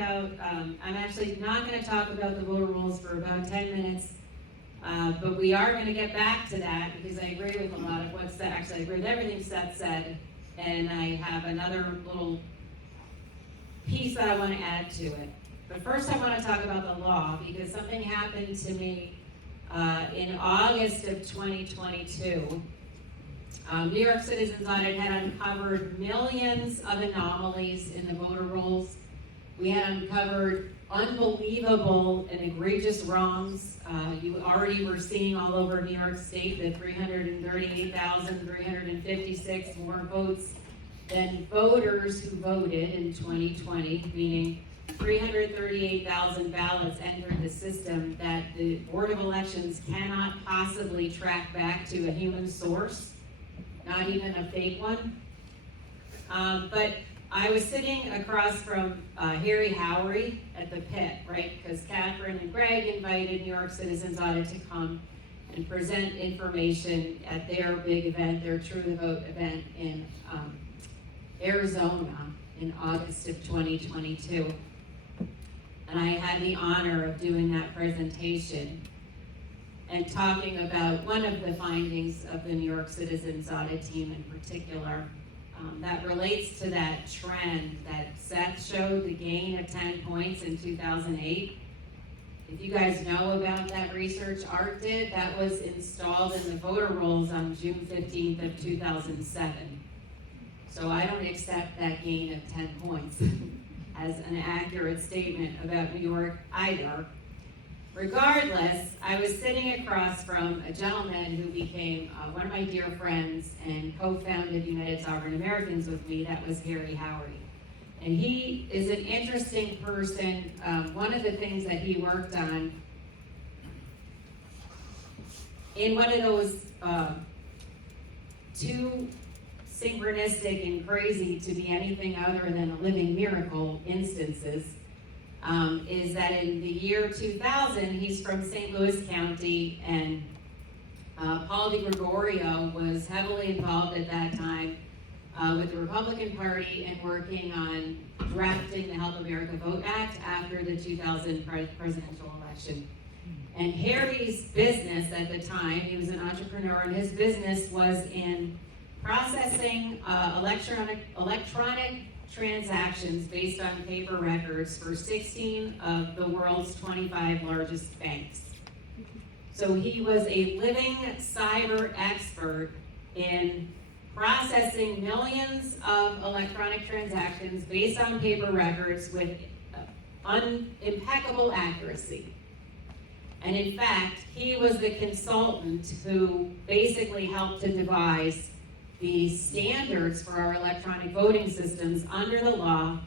I'm actually not going to talk about the voter rolls for about 10 minutes, but we are going to get back to that because I agree with a lot of what's said. Actually, I agree with everything Seth said, and I have another little piece that I want to add to it. But first I want to talk about the law because something happened to me in August of 2022. New York Citizens Audit had uncovered millions of anomalies in the voter rolls. We had uncovered unbelievable and egregious wrongs. You already were seeing all over New York State that 338,356 more votes than voters who voted in 2020, meaning 338,000 ballots entered the system that the Board of Elections cannot possibly track back to a human source, not even a fake one. But I was sitting across from Harry Howery at the pit, right? Because Catherine and Greg invited New York Citizens Audit to come and present information at their big event, their True the Vote event in Arizona in August of 2022. And I had the honor of doing that presentation and talking about one of the findings of the New York Citizens Audit team in particular that relates to that trend that Seth showed, the gain of 10 points in 2008. If you guys know about that research Art did, that was installed in the voter rolls on June 15th of 2007. So I don't accept that gain of 10 points as an accurate statement about New York either. Regardless, I was sitting across from a gentleman who became one of my dear friends and co-founded United Sovereign Americans with me. That was Harry Howery. And he is an interesting person. One of the things that he worked on in one of those too synchronistic and crazy to be anything other than a living miracle instances, is that in the year 2000, he's from St. Louis County, and Paul DeGregorio was heavily involved at that time with the Republican Party and working on drafting the Help America Vote Act after the 2000 presidential election. And Harry's business at the time, he was an entrepreneur, and his business was in processing electronic transactions based on paper records for 16 of the world's 25 largest banks. So he was a living cyber expert in processing millions of electronic transactions based on paper records with impeccable accuracy. And in fact, he was the consultant who basically helped to devise the standards for our electronic voting systems under the law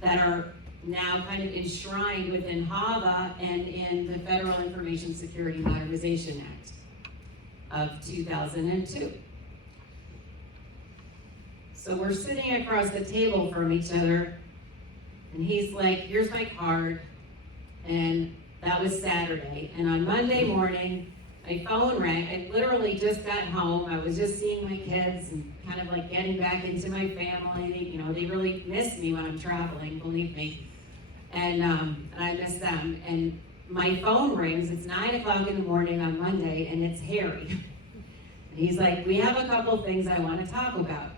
that are now kind of enshrined within HAVA and in the Federal Information Security Modernization Act of 2002. So we're sitting across the table from each other, and he's like, here's my card, and that was Saturday. And on Monday morning, my phone rang. I literally just got home. I was just seeing my kids and kind of like getting back into my family. They really miss me when I'm traveling, believe me. And I miss them. And my phone rings. It's 9 o'clock in the morning on Monday, and it's Harry. And he's like, we have a couple things I want to talk about.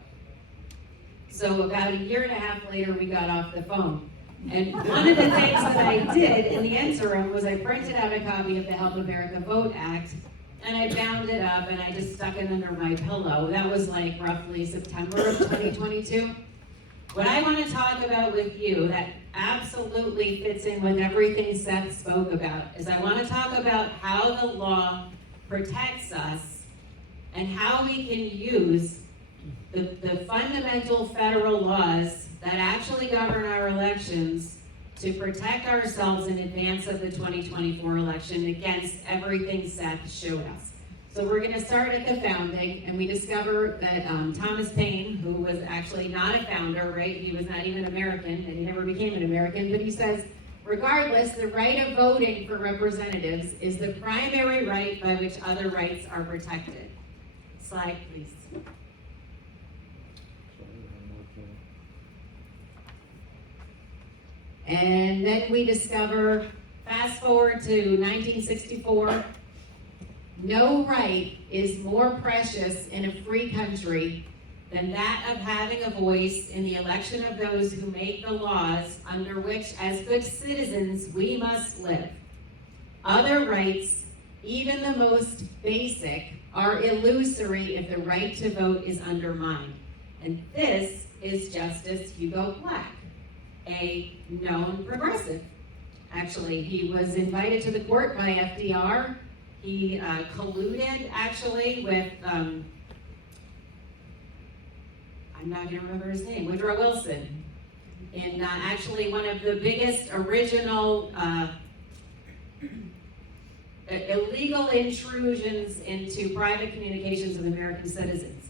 So about a year and a half later, we got off the phone. And one of the things that I did in the interim was I printed out a copy of the Help America Vote Act, and I bound it up and I just stuck it under my pillow. That was like roughly September of 2022. What I want to talk about with you that absolutely fits in with everything Seth spoke about is I want to talk about how the law protects us and how we can use the fundamental federal laws that actually govern our elections to protect ourselves in advance of the 2024 election against everything Seth showed us. So we're going to start at the founding, and we discover that Thomas Paine, who was actually not a founder, right? He was not even American, and he never became an American, but he says, regardless, the right of voting for representatives is the primary right by which other rights are protected. Slide, please. And then we discover, fast forward to 1964, no right is more precious in a free country than that of having a voice in the election of those who make the laws under which, as good citizens, we must live. Other rights, even the most basic, are illusory if the right to vote is undermined. And this is Justice Hugo Black, a known progressive. Actually, he was invited to the court by FDR. He colluded, actually, with, I'm not going to remember his name, Woodrow Wilson, in actually one of the biggest original illegal intrusions into private communications of American citizens.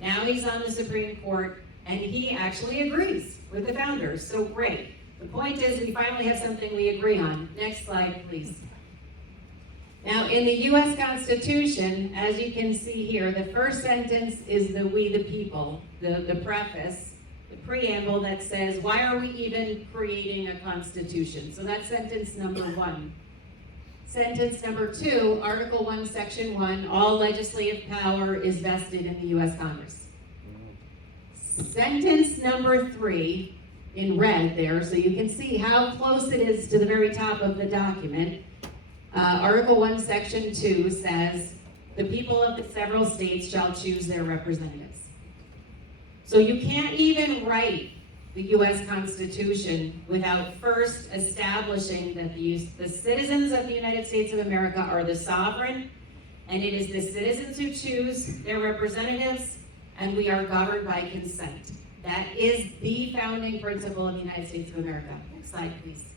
Now he's on the Supreme Court, and he actually agrees with the founders, so great. The point is, we finally have something we agree on. Next slide, please. Now, in the U.S. Constitution, as you can see here, the first sentence is the "we the people," the preface, the preamble that says, why are we even creating a constitution? So that's sentence number 1. Sentence number 2, Article 1, Section 1, all legislative power is vested in the U.S. Congress. Sentence number 3, in red there, so you can see how close it is to the very top of the document. Article 1, Section 2 says, the people of the several states shall choose their representatives. So you can't even write the U.S. Constitution without first establishing that the citizens of the United States of America are the sovereign, and it is the citizens who choose their representatives, and we are governed by consent. That is the founding principle of the United States of America. Next slide, please.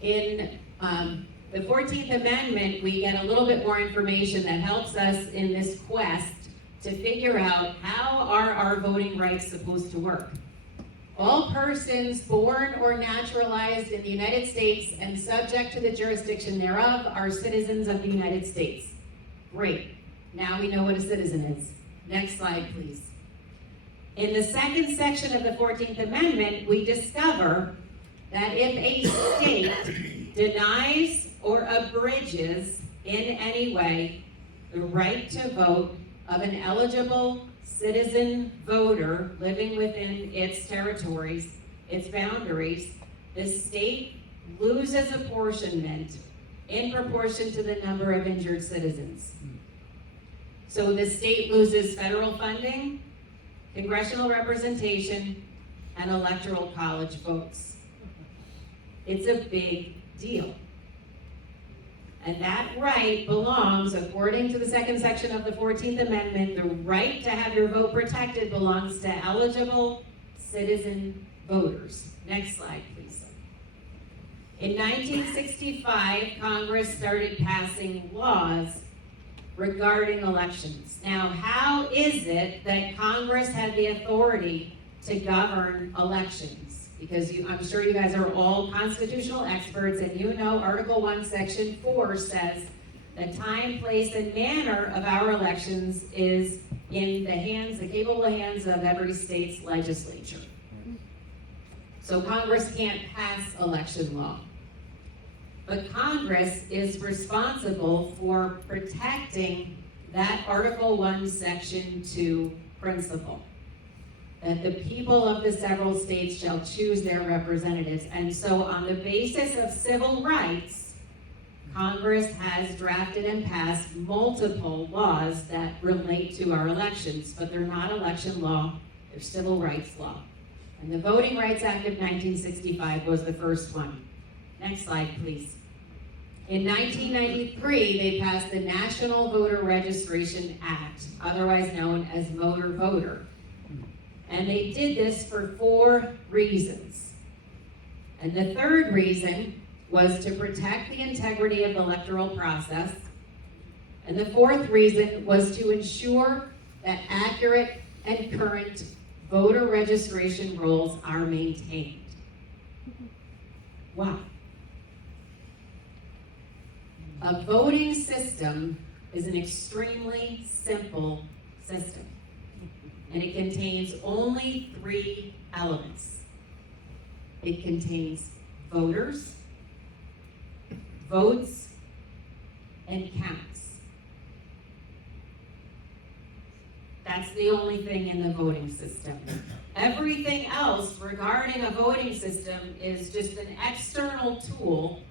In the 14th Amendment, we get a little bit more information that helps us in this quest to figure out how are our voting rights supposed to work. All persons born or naturalized in the United States and subject to the jurisdiction thereof are citizens of the United States. Great. Now we know what a citizen is. Next slide, please. In the second section of the 14th Amendment, we discover that if a state denies or abridges in any way the right to vote of an eligible citizen voter living within its territories, its boundaries, the state loses apportionment in proportion to the number of injured citizens. So the state loses federal funding, congressional representation, and electoral college votes. It's a big deal. And that right belongs, according to the second section of the 14th Amendment, the right to have your vote protected belongs to eligible citizen voters. Next slide, please. In 1965, Congress started passing laws regarding elections. Now, how is it that Congress had the authority to govern elections? Because I'm sure you guys are all constitutional experts, and you know Article 1, Section 4 says the time, place, and manner of our elections is in the capable hands of every state's legislature. So Congress can't pass election law. But Congress is responsible for protecting that Article 1, Section 2 principle, that the people of the several states shall choose their representatives. And so on the basis of civil rights, Congress has drafted and passed multiple laws that relate to our elections, but they're not election law, they're civil rights law. And the Voting Rights Act of 1965 was the first one. Next slide, please. In 1993, they passed the National Voter Registration Act, otherwise known as Motor Voter. And they did this for 4 reasons. And the third reason was to protect the integrity of the electoral process. And the fourth reason was to ensure that accurate and current voter registration rolls are maintained. Wow. A voting system is an extremely simple system. And it contains only 3 elements. It contains voters, votes, and counts. That's the only thing in the voting system. Everything else regarding a voting system is just an external tool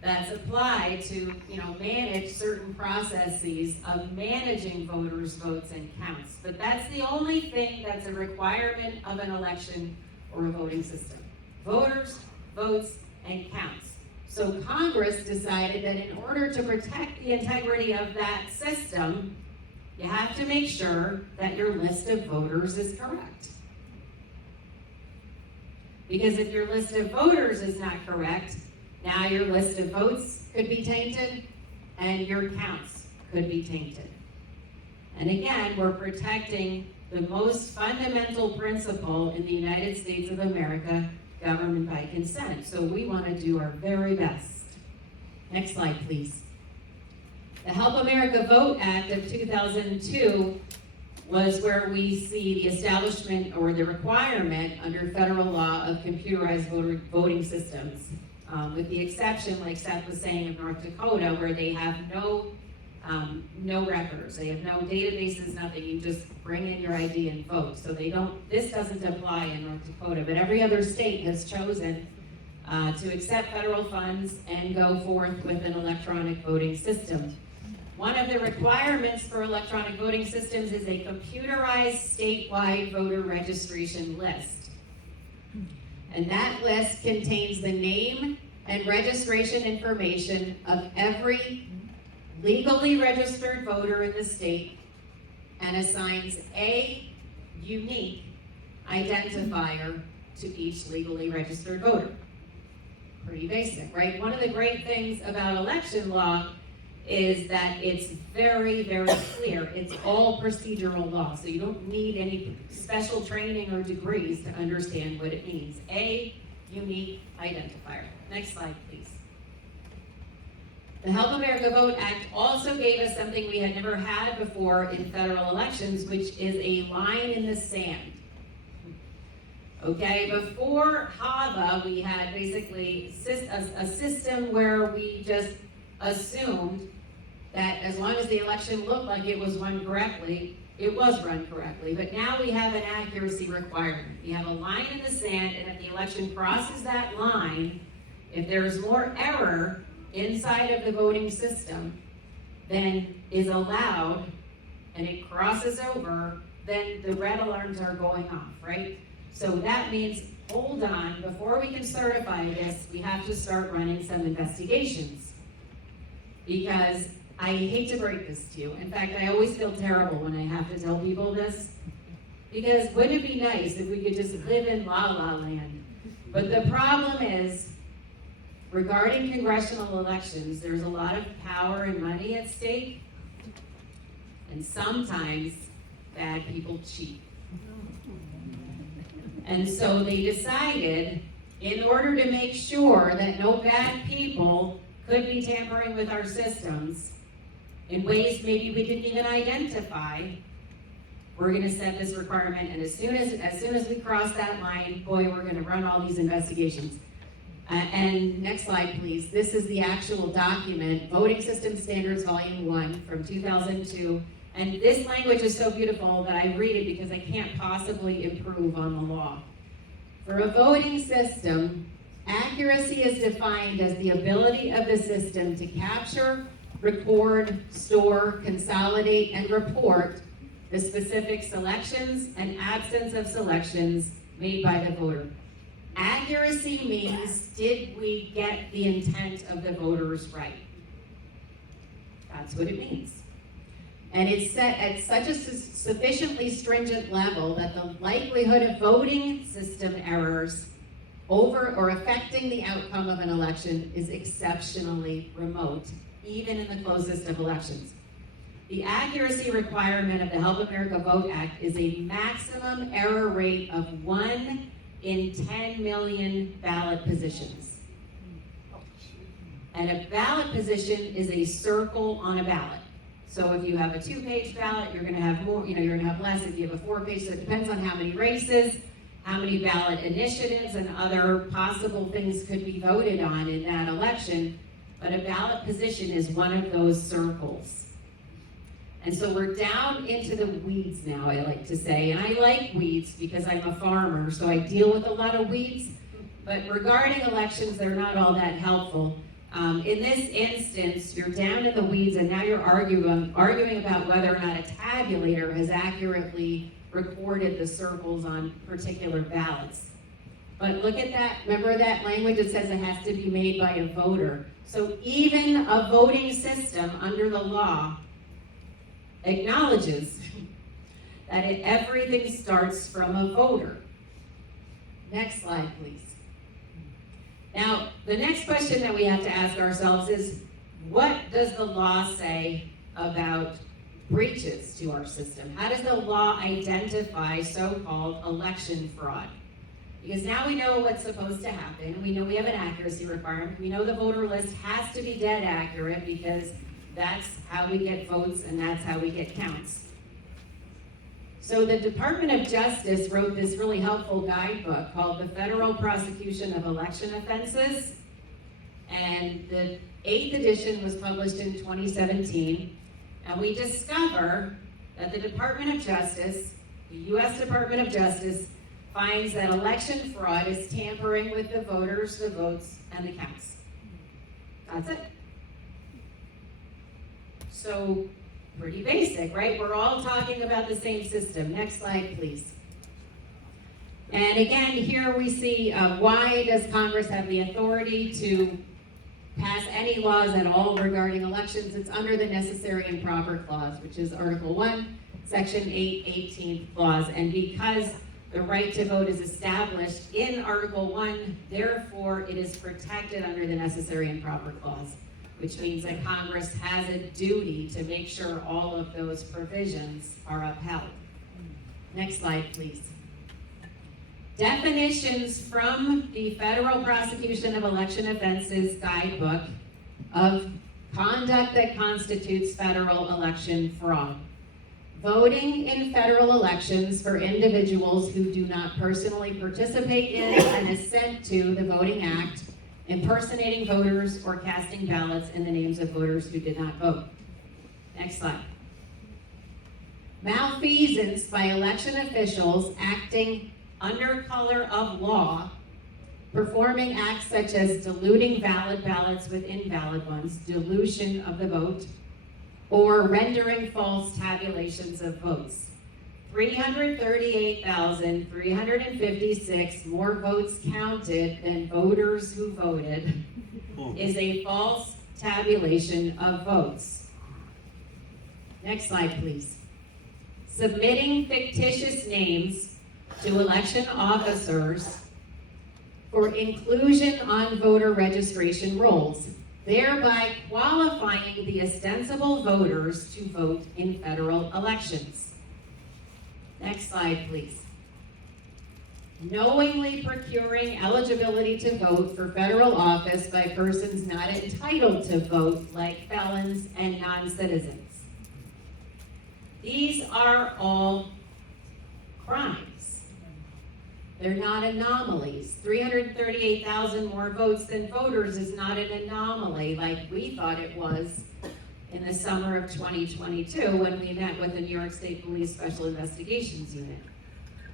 that's applied to, manage certain processes of managing voters' votes and counts. But that's the only thing that's a requirement of an election or a voting system. Voters, votes, and counts. So Congress decided that in order to protect the integrity of that system, you have to make sure that your list of voters is correct. Because if your list of voters is not correct, now your list of votes could be tainted and your counts could be tainted. And again, we're protecting the most fundamental principle in the United States of America, government by consent. So we want to do our very best. Next slide, please. The Help America Vote Act of 2002 was where we see the establishment or the requirement under federal law of computerized voting systems, with the exception, like Seth was saying, of North Dakota, where they have no records, they have no databases, nothing. You just bring in your ID and vote. So this doesn't apply in North Dakota, but every other state has chosen to accept federal funds and go forth with an electronic voting system. One of the requirements for electronic voting systems is a computerized statewide voter registration list. And that list contains the name and registration information of every legally registered voter in the state and assigns a unique identifier to each legally registered voter. Pretty basic, right? One of the great things about election law is that it's very, very clear. It's all procedural law, so you don't need any special training or degrees to understand what it means. A unique identifier. Next slide, please. The Help America Vote Act also gave us something we had never had before in federal elections, which is a line in the sand. Okay, before HAVA, we had basically a system where we just assumed that as long as the election looked like it was run correctly, it was run correctly. But now we have an accuracy requirement. We have a line in the sand, and if the election crosses that line, if there's more error inside of the voting system than is allowed, and it crosses over, then the red alarms are going off, right? So that means, hold on, before we can certify this, we have to start running some investigations. Because I hate to break this to you. In fact, I always feel terrible when I have to tell people this. Because wouldn't it be nice if we could just live in la la land? But the problem is, regarding congressional elections, there's a lot of power and money at stake. And sometimes bad people cheat. And so they decided, in order to make sure that no bad people could be tampering with our systems in ways maybe we didn't even identify, we're going to set this requirement, and as soon as we cross that line, boy, we're going to run all these investigations. And next slide, please. This is the actual document, Voting System Standards Volume 1 from 2002. And this language is so beautiful that I read it because I can't possibly improve on the law. For a voting system, accuracy is defined as the ability of the system to capture, record, store, consolidate, and report the specific selections and absence of selections made by the voter. Accuracy means, did we get the intent of the voters right? That's what it means. And it's set at such a sufficiently stringent level that the likelihood of voting system errors over or affecting the outcome of an election is exceptionally remote, even in the closest of elections. The accuracy requirement of the Help America Vote Act is a maximum error rate of 1 in 10 million ballot positions. And a ballot position is a circle on a ballot. So if you have a 2-page ballot, you're going to have more, you're going to have less. If you have a 4-page, so it depends on how many races. how many ballot initiatives and other possible things could be voted on in that election, but a ballot position is one of those circles. And so we're down into the weeds now, I like to say, and I like weeds because I'm a farmer, so I deal with a lot of weeds, but regarding elections, they're not all that helpful. In this instance, you're down in the weeds and now you're arguing about whether or not a tabulator has accurately recorded the circles on particular ballots. But look at that, remember that language that says it has to be made by a voter. So even a voting system under the law acknowledges that everything starts from a voter. Next slide, please. Now, the next question that we have to ask ourselves is, what does the law say about breaches to our system? How does the law identify so-called election fraud? Because now we know what's supposed to happen. We know we have an accuracy requirement. We know the voter list has to be dead accurate because that's how we get votes and that's how we get counts. So the Department of Justice wrote this really helpful guidebook called The Federal Prosecution of Election Offenses. And the 8th edition was published in 2017. And we discover that the Department of Justice, the U.S. Department of Justice, finds that election fraud is tampering with the voters, the votes, and the counts. That's it. So, pretty basic, right? We're all talking about the same system. Next slide, please. And again, here we see why does Congress have the authority to pass any laws at all regarding elections? It's under the Necessary and Proper Clause, which is Article 1, Section 8, 18th clause. And because the right to vote is established in Article 1, therefore it is protected under the Necessary and Proper Clause, which means that Congress has a duty to make sure all of those provisions are upheld. Next slide, please. Definitions from the Federal Prosecution of Election Offenses Guidebook of conduct that constitutes federal election fraud. Voting in federal elections for individuals who do not personally participate in and assent to the Voting Act, impersonating voters, or casting ballots in the names of voters who did not vote. Next slide. Malfeasance by election officials acting under color of law, performing acts such as diluting valid ballots with invalid ones, dilution of the vote, or rendering false tabulations of votes. 338,356 more votes counted than voters who voted is a false tabulation of votes. Next slide, please. Submitting fictitious names to election officers for inclusion on voter registration rolls, thereby qualifying the ostensible voters to vote in federal elections. Next slide, please. Knowingly procuring eligibility to vote for federal office by persons not entitled to vote, like felons and non-citizens. These are all crimes. They're not anomalies. 338,000 more votes than voters is not an anomaly like we thought it was in the summer of 2022 when we met with the New York State Police Special Investigations Unit.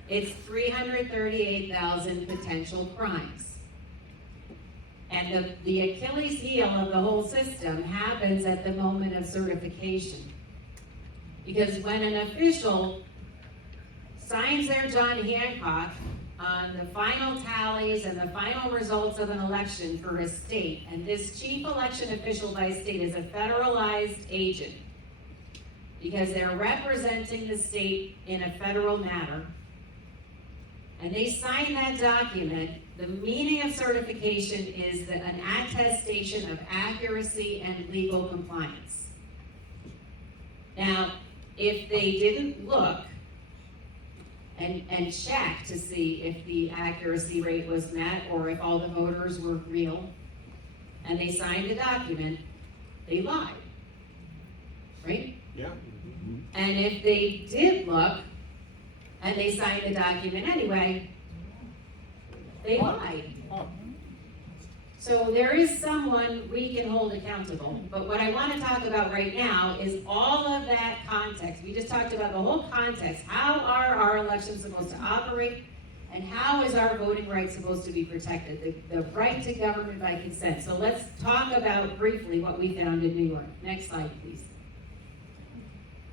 It's 338,000 potential crimes. And the Achilles heel of the whole system happens at the moment of certification. Because when an official signs their John Hancock on the final tallies and the final results of an election for a state, and this chief election official by state is a federalized agent because they're representing the state in a federal matter, and they sign that document, the meaning of certification is that an attestation of accuracy and legal compliance. Now, if they didn't look and check to see if the accuracy rate was met or if all the voters were real, and they signed a document, they lied, right? Yeah. And if they did look and they signed the document anyway, They lied. So there is someone we can hold accountable. But what I want to talk about right now is all of that context. We just talked about the whole context. How are our elections supposed to operate? And how is our voting rights supposed to be protected? The right to government by consent. So let's talk about briefly what we found in New York. Next slide, please.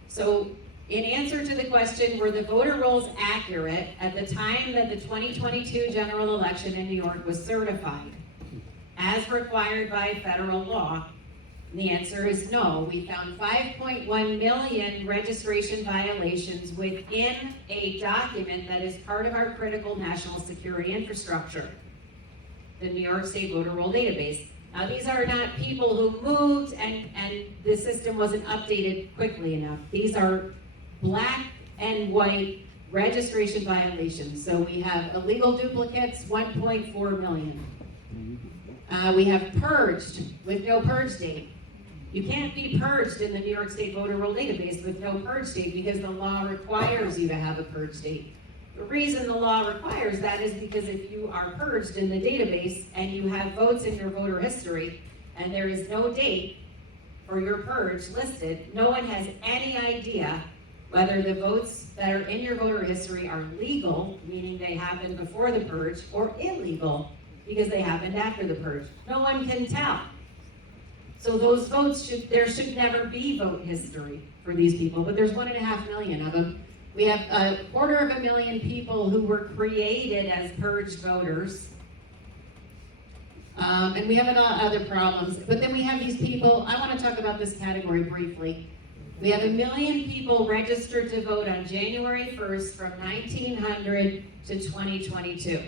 So in answer to the question, were the voter rolls accurate at the time that the 2022 general election in New York was certified, as required by federal law? And the answer is no. We found 5.1 million registration violations within a document that is part of our critical national security infrastructure, the New York State Voter Roll Database. Now, these are not people who moved and the system wasn't updated quickly enough. These are black and white registration violations. So we have illegal duplicates, 1.4 million. We have purged with no purge date. You can't be purged in the New York State Voter Roll Database with no purge date because the law requires you to have a purge date. The reason the law requires that is because if you are purged in the database and you have votes in your voter history and there is no date for your purge listed, no one has any idea whether the votes that are in your voter history are legal, meaning they happened before the purge, or illegal, because they happened after the purge. No one can tell. So those votes, there should never be vote history for these people, but there's 1.5 million of them. We have 250,000 people who were created as purged voters. And we have a lot of other problems. But then we have these people, I want to talk about this category briefly. We have 1 million people registered to vote on January 1st from 1900 to 2022.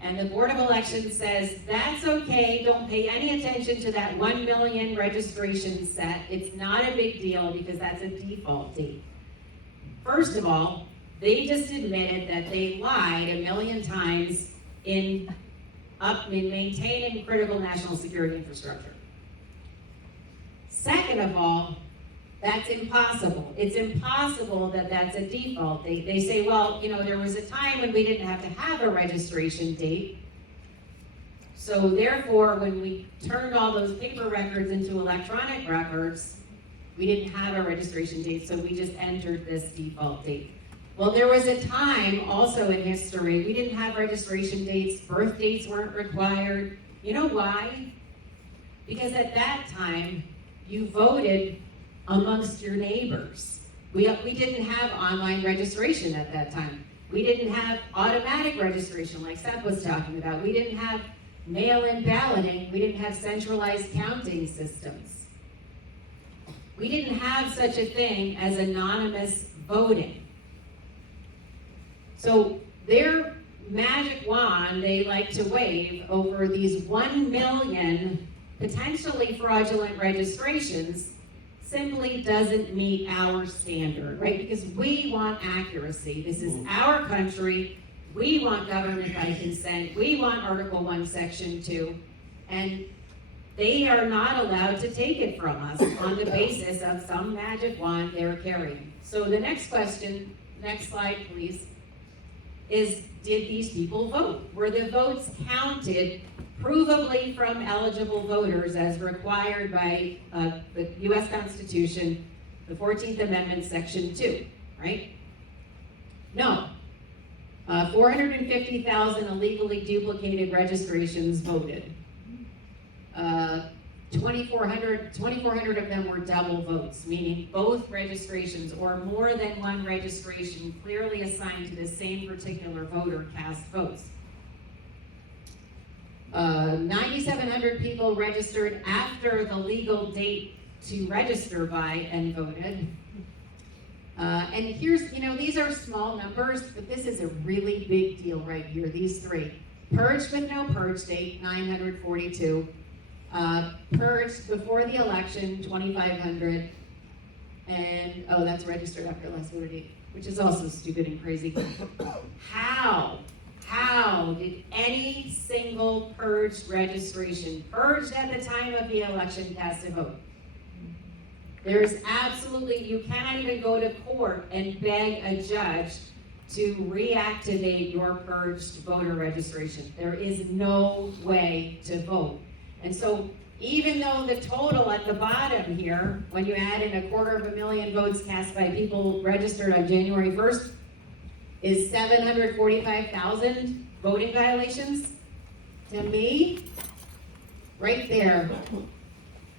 And the Board of Elections says, that's okay, don't pay any attention to that 1 million registration set. It's not a big deal because that's a default date. First of all, they just admitted that they lied 1 million times in maintaining critical national security infrastructure. Second of all, that's impossible. It's impossible that that's a default. They say, well, you know, there was a time when we didn't have to have a registration date. So therefore, when we turned all those paper records into electronic records, we didn't have a registration date, so we just entered this default date. Well, there was a time also in history, we didn't have registration dates, birth dates weren't required. You know why? Because at that time, you voted amongst your neighbors. We didn't have online registration at that time. We didn't have automatic registration like Seth was talking about. We didn't have mail-in balloting. We didn't have centralized counting systems. We didn't have such a thing as anonymous voting. So their magic wand they like to wave over these 1 million potentially fraudulent registrations simply doesn't meet our standard, right? Because we want accuracy. This is our country. We want government by consent. We want Article 1, Section 2. And they are not allowed to take it from us on the basis of some magic wand they're carrying. So the next question, next slide please, is did these people vote? Were the votes counted provably from eligible voters as required by the U.S. Constitution, the 14th Amendment, Section 2, right? No. 450,000 illegally duplicated registrations voted. 2,400 of them were double votes, meaning both registrations or more than one registration clearly assigned to the same particular voter cast votes. 9,700 people registered after the legal date to register by and voted. And here's, you know, these are small numbers, but this is a really big deal right here, these three. Purged with no purge date, 942. Purged before the election, 2,500. And, oh, that's registered after last voter date, which is also stupid and crazy. How did any single purged registration, purged at the time of the election, cast a vote? There's absolutely, you cannot even go to court and beg a judge to reactivate your purged voter registration. There is no way to vote. And so even though the total at the bottom here, when you add in 250,000 votes cast by people registered on January 1st, is 745,000 voting violations, to me, right there,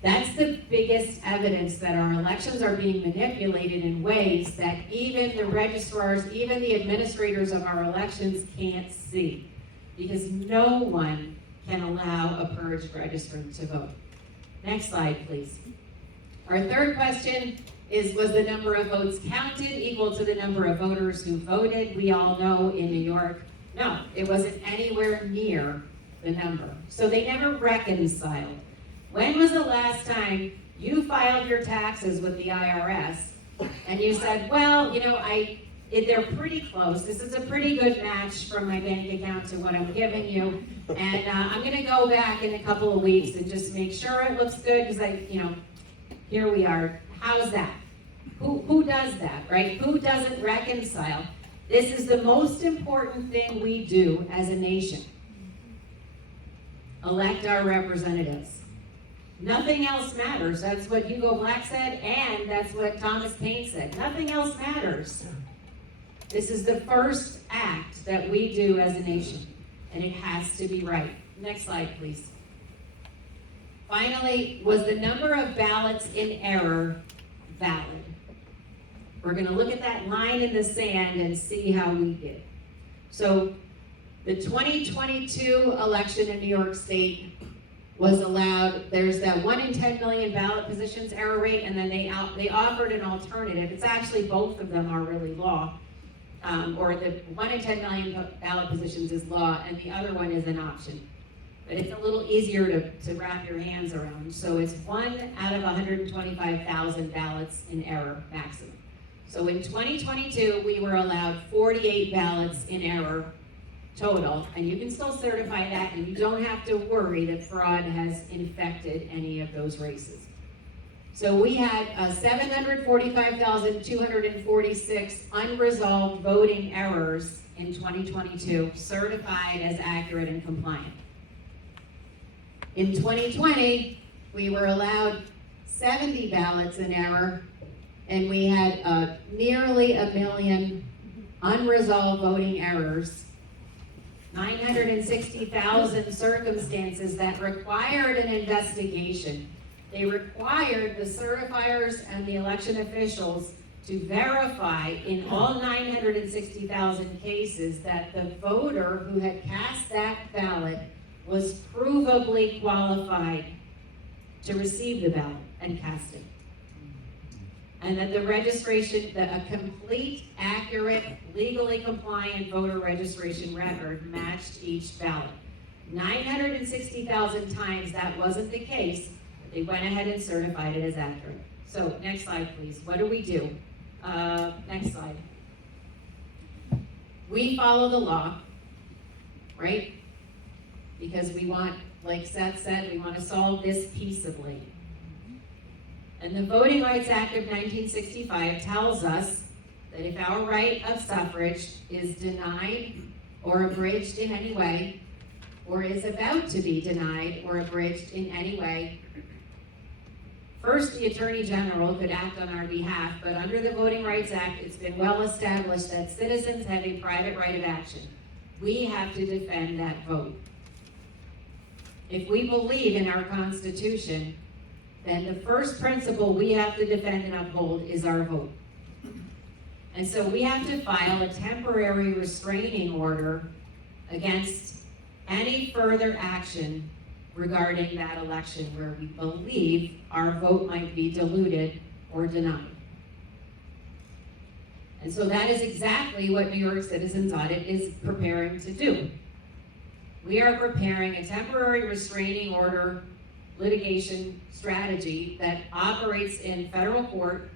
that's the biggest evidence that our elections are being manipulated in ways that even the registrars, even the administrators of our elections can't see, because no one can allow a purged registrant to vote. Next slide, please. Our third question is, was the number of votes counted equal to the number of voters who voted? We all know in New York, no, it wasn't anywhere near the number. So they never reconciled. When was the last time you filed your taxes with the IRS and you said, well, you know, they're pretty close. This is a pretty good match from my bank account to what I'm giving you. And I'm gonna go back in a couple of weeks and just make sure it looks good, because here we are. How's that? Who does that, right? Who doesn't reconcile? This is the most important thing we do as a nation. Elect our representatives. Nothing else matters. That's what Hugo Black said, and that's what Thomas Paine said. Nothing else matters. This is the first act that we do as a nation, and it has to be right. Next slide, please. Finally, was the number of ballots in error valid? We're going to look at that line in the sand and see how we did. So the 2022 election in New York State was allowed. There's that 1 in 10 million ballot positions error rate, and then they offered an alternative. It's actually both of them are really law, or the 1 in 10 million ballot positions is law, and the other one is an option. But it's a little easier to wrap your hands around. So it's 1 out of 125,000 ballots in error maximum. So in 2022, we were allowed 48 ballots in error total, and you can still certify that, and you don't have to worry that fraud has infected any of those races. So we had 745,246 unresolved voting errors in 2022, certified as accurate and compliant. In 2020, we were allowed 70 ballots in error, and we had nearly 1 million unresolved voting errors, 960,000 circumstances that required an investigation. They required the certifiers and the election officials to verify in all 960,000 cases that the voter who had cast that ballot was provably qualified to receive the ballot and cast it. And that the registration, a complete, accurate, legally compliant voter registration record matched each ballot. 960,000 times that wasn't the case, but they went ahead and certified it as accurate. So, next slide, please. What do we do? Next slide. We follow the law, right? Because we want, like Seth said, we want to solve this peaceably. And the Voting Rights Act of 1965 tells us that if our right of suffrage is denied or abridged in any way, or is about to be denied or abridged in any way, first the Attorney General could act on our behalf, but under the Voting Rights Act, it's been well established that citizens have a private right of action. We have to defend that vote. If we believe in our Constitution, then the first principle we have to defend and uphold is our vote. And so we have to file a temporary restraining order against any further action regarding that election where we believe our vote might be diluted or denied. And so that is exactly what New York Citizens Audit is preparing to do. We are preparing a temporary restraining order litigation strategy that operates in federal court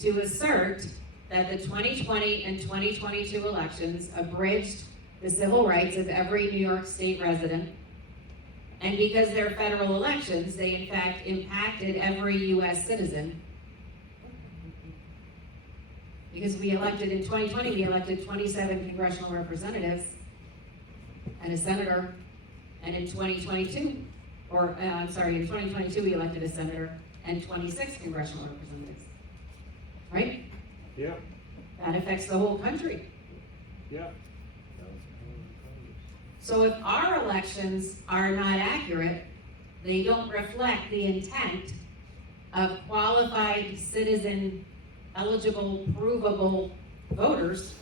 to assert that the 2020 and 2022 elections abridged the civil rights of every New York State resident. And because they're federal elections, they in fact impacted every U.S. citizen. because we elected in 2020, we elected 27 congressional representatives and a senator, and in 2022, in 2022 we elected a senator and 26 congressional representatives, right? Yeah. That affects the whole country. Yeah. So if our elections are not accurate, they don't reflect the intent of qualified citizen, eligible, provable voters,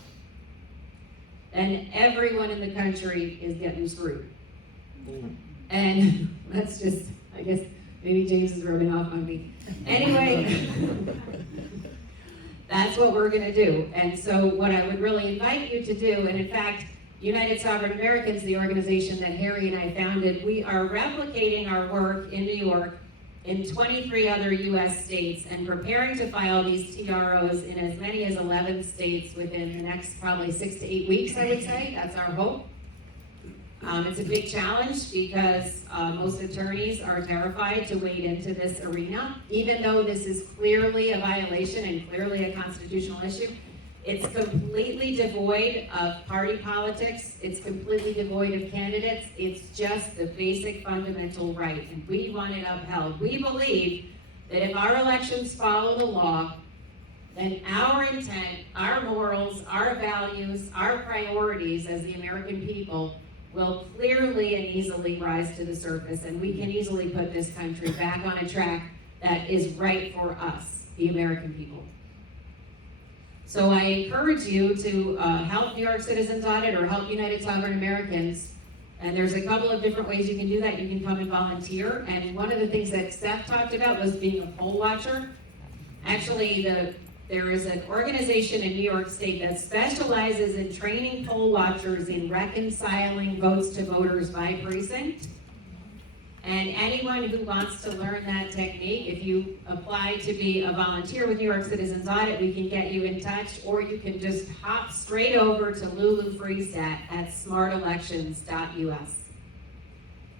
then everyone in the country is getting screwed. And that's just, I guess, maybe James is rubbing off on me. Anyway, that's what we're gonna do. And so what I would really invite you to do, and in fact, United Sovereign Americans, the organization that Harry and I founded, we are replicating our work in New York in 23 other US states and preparing to file these TROs in as many as 11 states within the next probably 6 to 8 weeks, I would say. That's our hope. It's a big challenge because most attorneys are terrified to wade into this arena, even though this is clearly a violation and clearly a constitutional issue. It's completely devoid of party politics. It's completely devoid of candidates. It's just the basic fundamental right, and we want it upheld. We believe that if our elections follow the law, then our intent, our morals, our values, our priorities as the American people will clearly and easily rise to the surface, and we can easily put this country back on a track that is right for us, the American people. So I encourage you to help New York Citizens Audit or help United Sovereign Americans. And there's a couple of different ways you can do that. You can come and volunteer. And one of the things that Seth talked about was being a poll watcher. Actually, there is an organization in New York State that specializes in training poll watchers in reconciling votes to voters by precinct. And anyone who wants to learn that technique, if you apply to be a volunteer with New York Citizens Audit, we can get you in touch, or you can just hop straight over to Lulu Freestat at smartelections.us.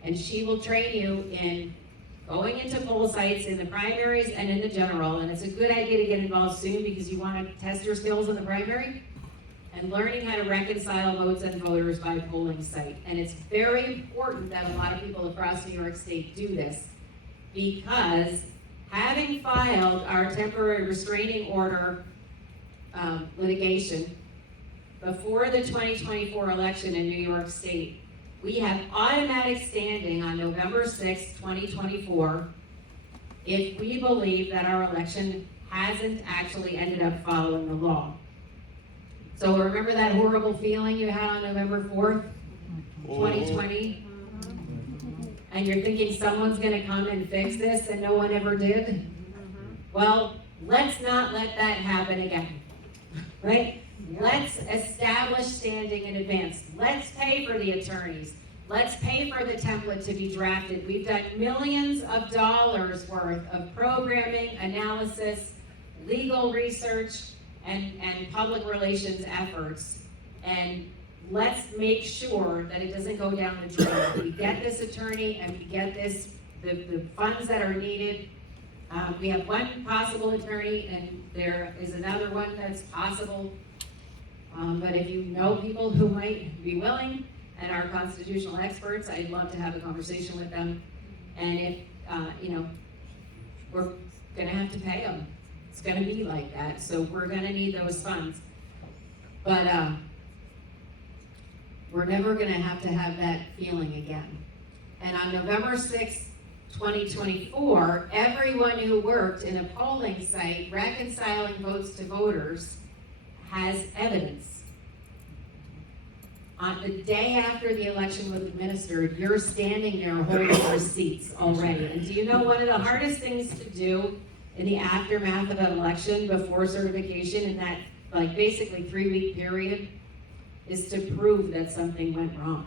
And she will train you in going into poll sites in the primaries and in the general. And it's a good idea to get involved soon because you want to test your skills in the primary and learning how to reconcile votes and voters by polling site. And it's very important that a lot of people across New York State do this, because having filed our temporary restraining order litigation before the 2024 election in New York State, we have automatic standing on November 6, 2024, if we believe that our election hasn't actually ended up following the law. So remember that horrible feeling you had on November 4th, 2020? And you're thinking someone's gonna come and fix this and no one ever did? Well, let's not let that happen again, right? Let's establish standing in advance. Let's pay for the attorneys. Let's pay for the template to be drafted. We've done millions of dollars worth of programming, analysis, legal research, and public relations efforts, and let's make sure that it doesn't go down the drain. We get this attorney and we get this, the funds that are needed. We have one possible attorney and there is another one that's possible. But if you know people who might be willing and are constitutional experts, I'd love to have a conversation with them. And if, we're gonna have to pay them. It's gonna be like that, so we're gonna need those funds. But we're never gonna have to have that feeling again. And on November 6th, 2024, everyone who worked in a polling site reconciling votes to voters has evidence. On the day after the election was administered, you're standing there holding receipts already. And do you know one of the hardest things to do in the aftermath of an election before certification, in that like basically 3-week period, is to prove that something went wrong?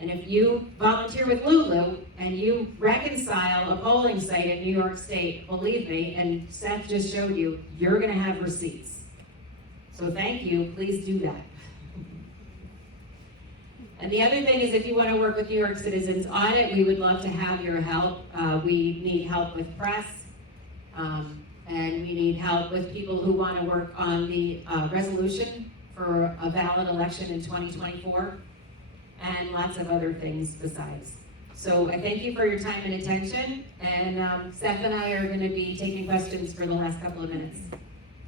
And if you volunteer with Lulu and you reconcile a polling site in New York State, believe me, and Seth just showed you, you're gonna have receipts. So thank you, please do that. And the other thing is, if you want to work with New York Citizens Audit, we would love to have your help. We need help with press. and we need help with people who want to work on the resolution for a valid election in 2024, and lots of other things besides. So I thank you for your time and attention, and Seth and I are going to be taking questions for the last couple of minutes.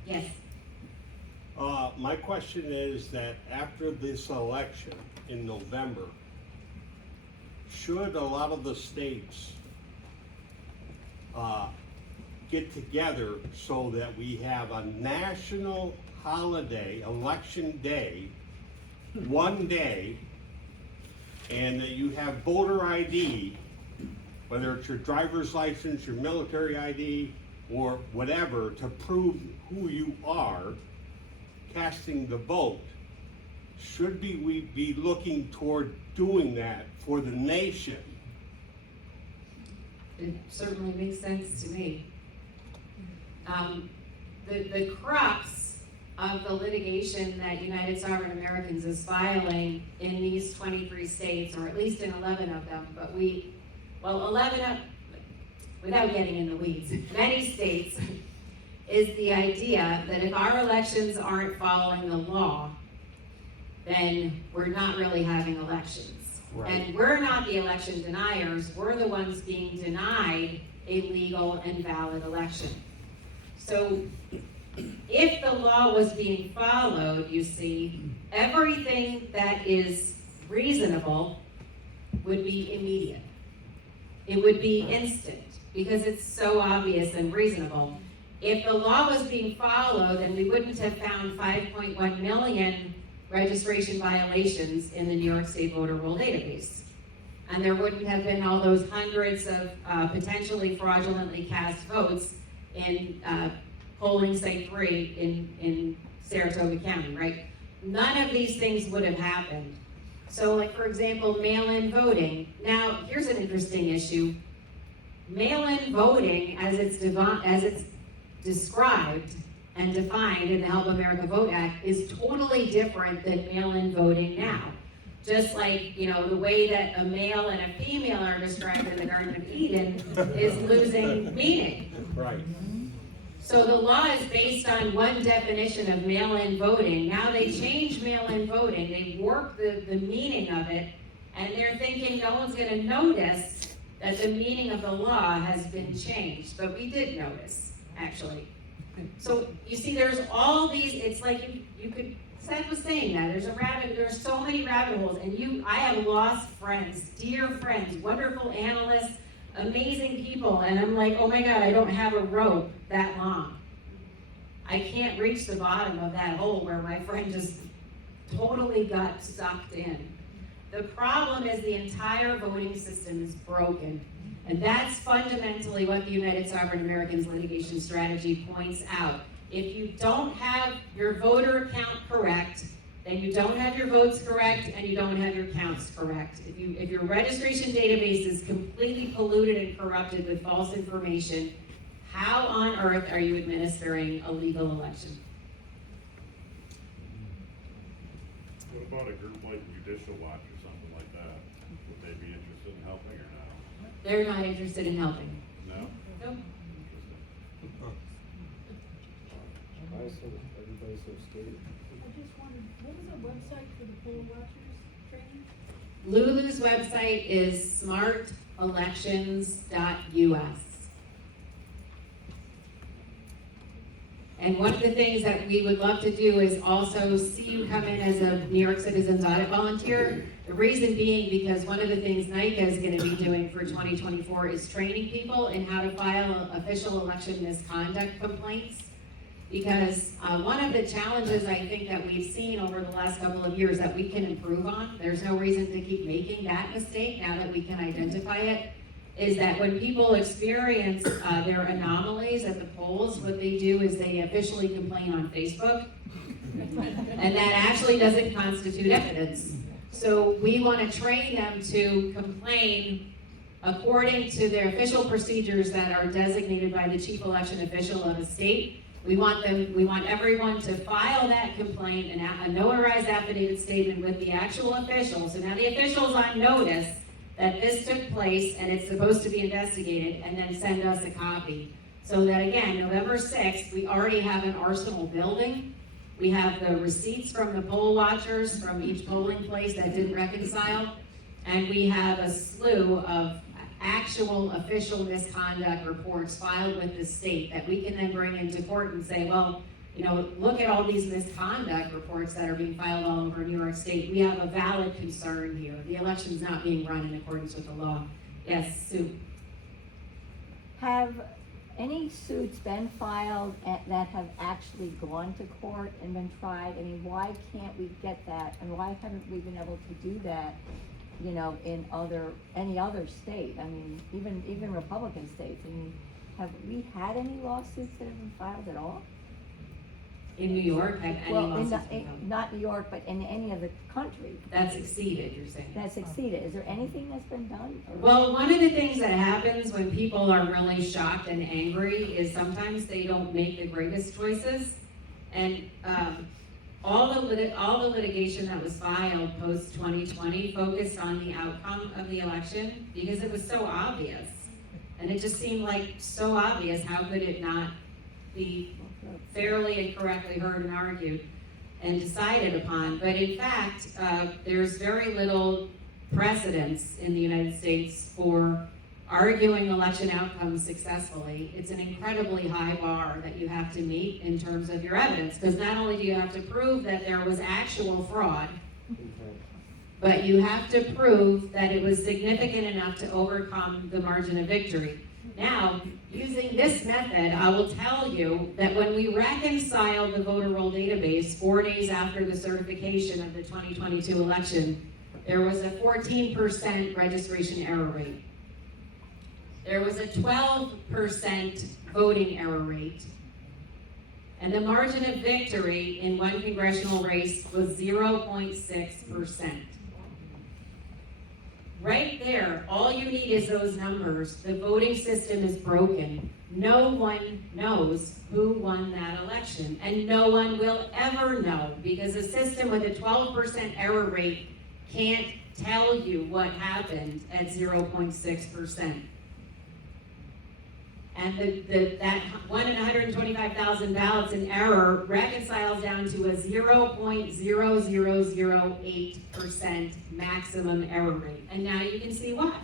Yes? My question is that after this election in November, should a lot of the states get together so that we have a national holiday, election day, one day, and that you have voter ID, whether it's your driver's license, your military ID, or whatever, to prove who you are casting the vote? Should we be looking toward doing that for the nation? It certainly makes sense to me. The crux of the litigation that United Sovereign Americans is filing in these 23 states, or at least in 11 of them, but 11 of, without getting in the weeds, many states, is the idea that if our elections aren't following the law, then we're not really having elections. Right. And we're not the election deniers, we're the ones being denied a legal and valid election. So if the law was being followed, you see, everything that is reasonable would be immediate. It would be instant, because it's so obvious and reasonable. If the law was being followed, then we wouldn't have found 5.1 million registration violations in the New York State voter roll database. And there wouldn't have been all those hundreds of potentially fraudulently cast votes in polling site 3 in Saratoga County, right? None of these things would have happened. So, like, for example, mail-in voting. Now, here's an interesting issue. Mail-in voting, as it's described and defined in the Help America Vote Act, is totally different than mail-in voting now. Just like, you know, the way that a male and a female are described in the Garden of Eden is losing meaning. Right. So the law is based on one definition of mail-in voting. Now they change mail-in voting, they work the meaning of it, and they're thinking no one's gonna notice that the meaning of the law has been changed. But we did notice, actually. So you see, there's all these, it's like you could, Seth was saying that, there's so many rabbit holes, and I have lost friends, dear friends, wonderful analysts, amazing people, and I'm like, oh my God, I don't have a rope that long. I can't reach the bottom of that hole where my friend just totally got sucked in. The problem is the entire voting system is broken. And that's fundamentally what the United Sovereign Americans litigation strategy points out. If you don't have your voter count correct, then you don't have your votes correct and you don't have your counts correct. If your registration database is completely polluted and corrupted with false information, how on earth are you administering a legal election? What about a group like Judicial Watch or something like that? Would they be interested in helping or not? They're not interested in helping. No? Nope. Everybody's so scared. I just wondered, what was the website for the poll watchers training? Lulu's website is smartelections.us. And one of the things that we would love to do is also see you come in as a New York Citizens Audit volunteer. The reason being because one of the things NYCA is going to be doing for 2024 is training people in how to file official election misconduct complaints. Because one of the challenges I think that we've seen over the last couple of years that we can improve on, there's no reason to keep making that mistake now that we can identify it, is that when people experience their anomalies at the polls, what they do is they officially complain on Facebook, and that actually doesn't constitute evidence. So we want to train them to complain according to their official procedures that are designated by the chief election official of a state. We want everyone to file that complaint and a notarized affidavit statement with the actual official. So now the official's on notice that this took place and it's supposed to be investigated, and then send us a copy. So that again, November 6th, we already have an arsenal building. We have the receipts from the poll watchers from each polling place that didn't reconcile. And we have a slew of actual official misconduct reports filed with the state that we can then bring into court and say, well, you know, look at all these misconduct reports that are being filed all over New York State. We have a valid concern here. The election's not being run in accordance with the law. Yes, Sue. Have any suits been filed that have actually gone to court and been tried? I mean, why can't we get that, and why haven't we been able to do that, you know, in any other state? I mean, even Republican states. I mean, have we had any lawsuits that have been filed at all? In New York, have any Well, lawsuits been filed? not New York, but in any other country That succeeded, you're saying? that succeeded. Is there anything that's been done? Or- Well, one of the things that happens when people are really shocked and angry is sometimes they don't make the greatest choices. And all the litigation that was filed post 2020 focused on the outcome of the election because it was so obvious. And it just seemed like so obvious, how could it not be fairly and correctly heard and argued and decided upon. But in fact, there's very little precedence in the United States for arguing election outcomes successfully. It's an incredibly high bar that you have to meet in terms of your evidence, because not only do you have to prove that there was actual fraud, but you have to prove that it was significant enough to overcome the margin of victory. Now, using this method, I will tell you that when we reconciled the voter roll database 4 days after the certification of the 2022 election, there was a 14% registration error rate. There was a 12% voting error rate. And the margin of victory in one congressional race was 0.6%. Right there, all you need is those numbers. The voting system is broken. No one knows who won that election, and no one will ever know, because a system with a 12% error rate can't tell you what happened at 0.6%. And that 1 in 125,000 ballots in error reconciles down to a 0.0008% maximum error rate. And now you can see why.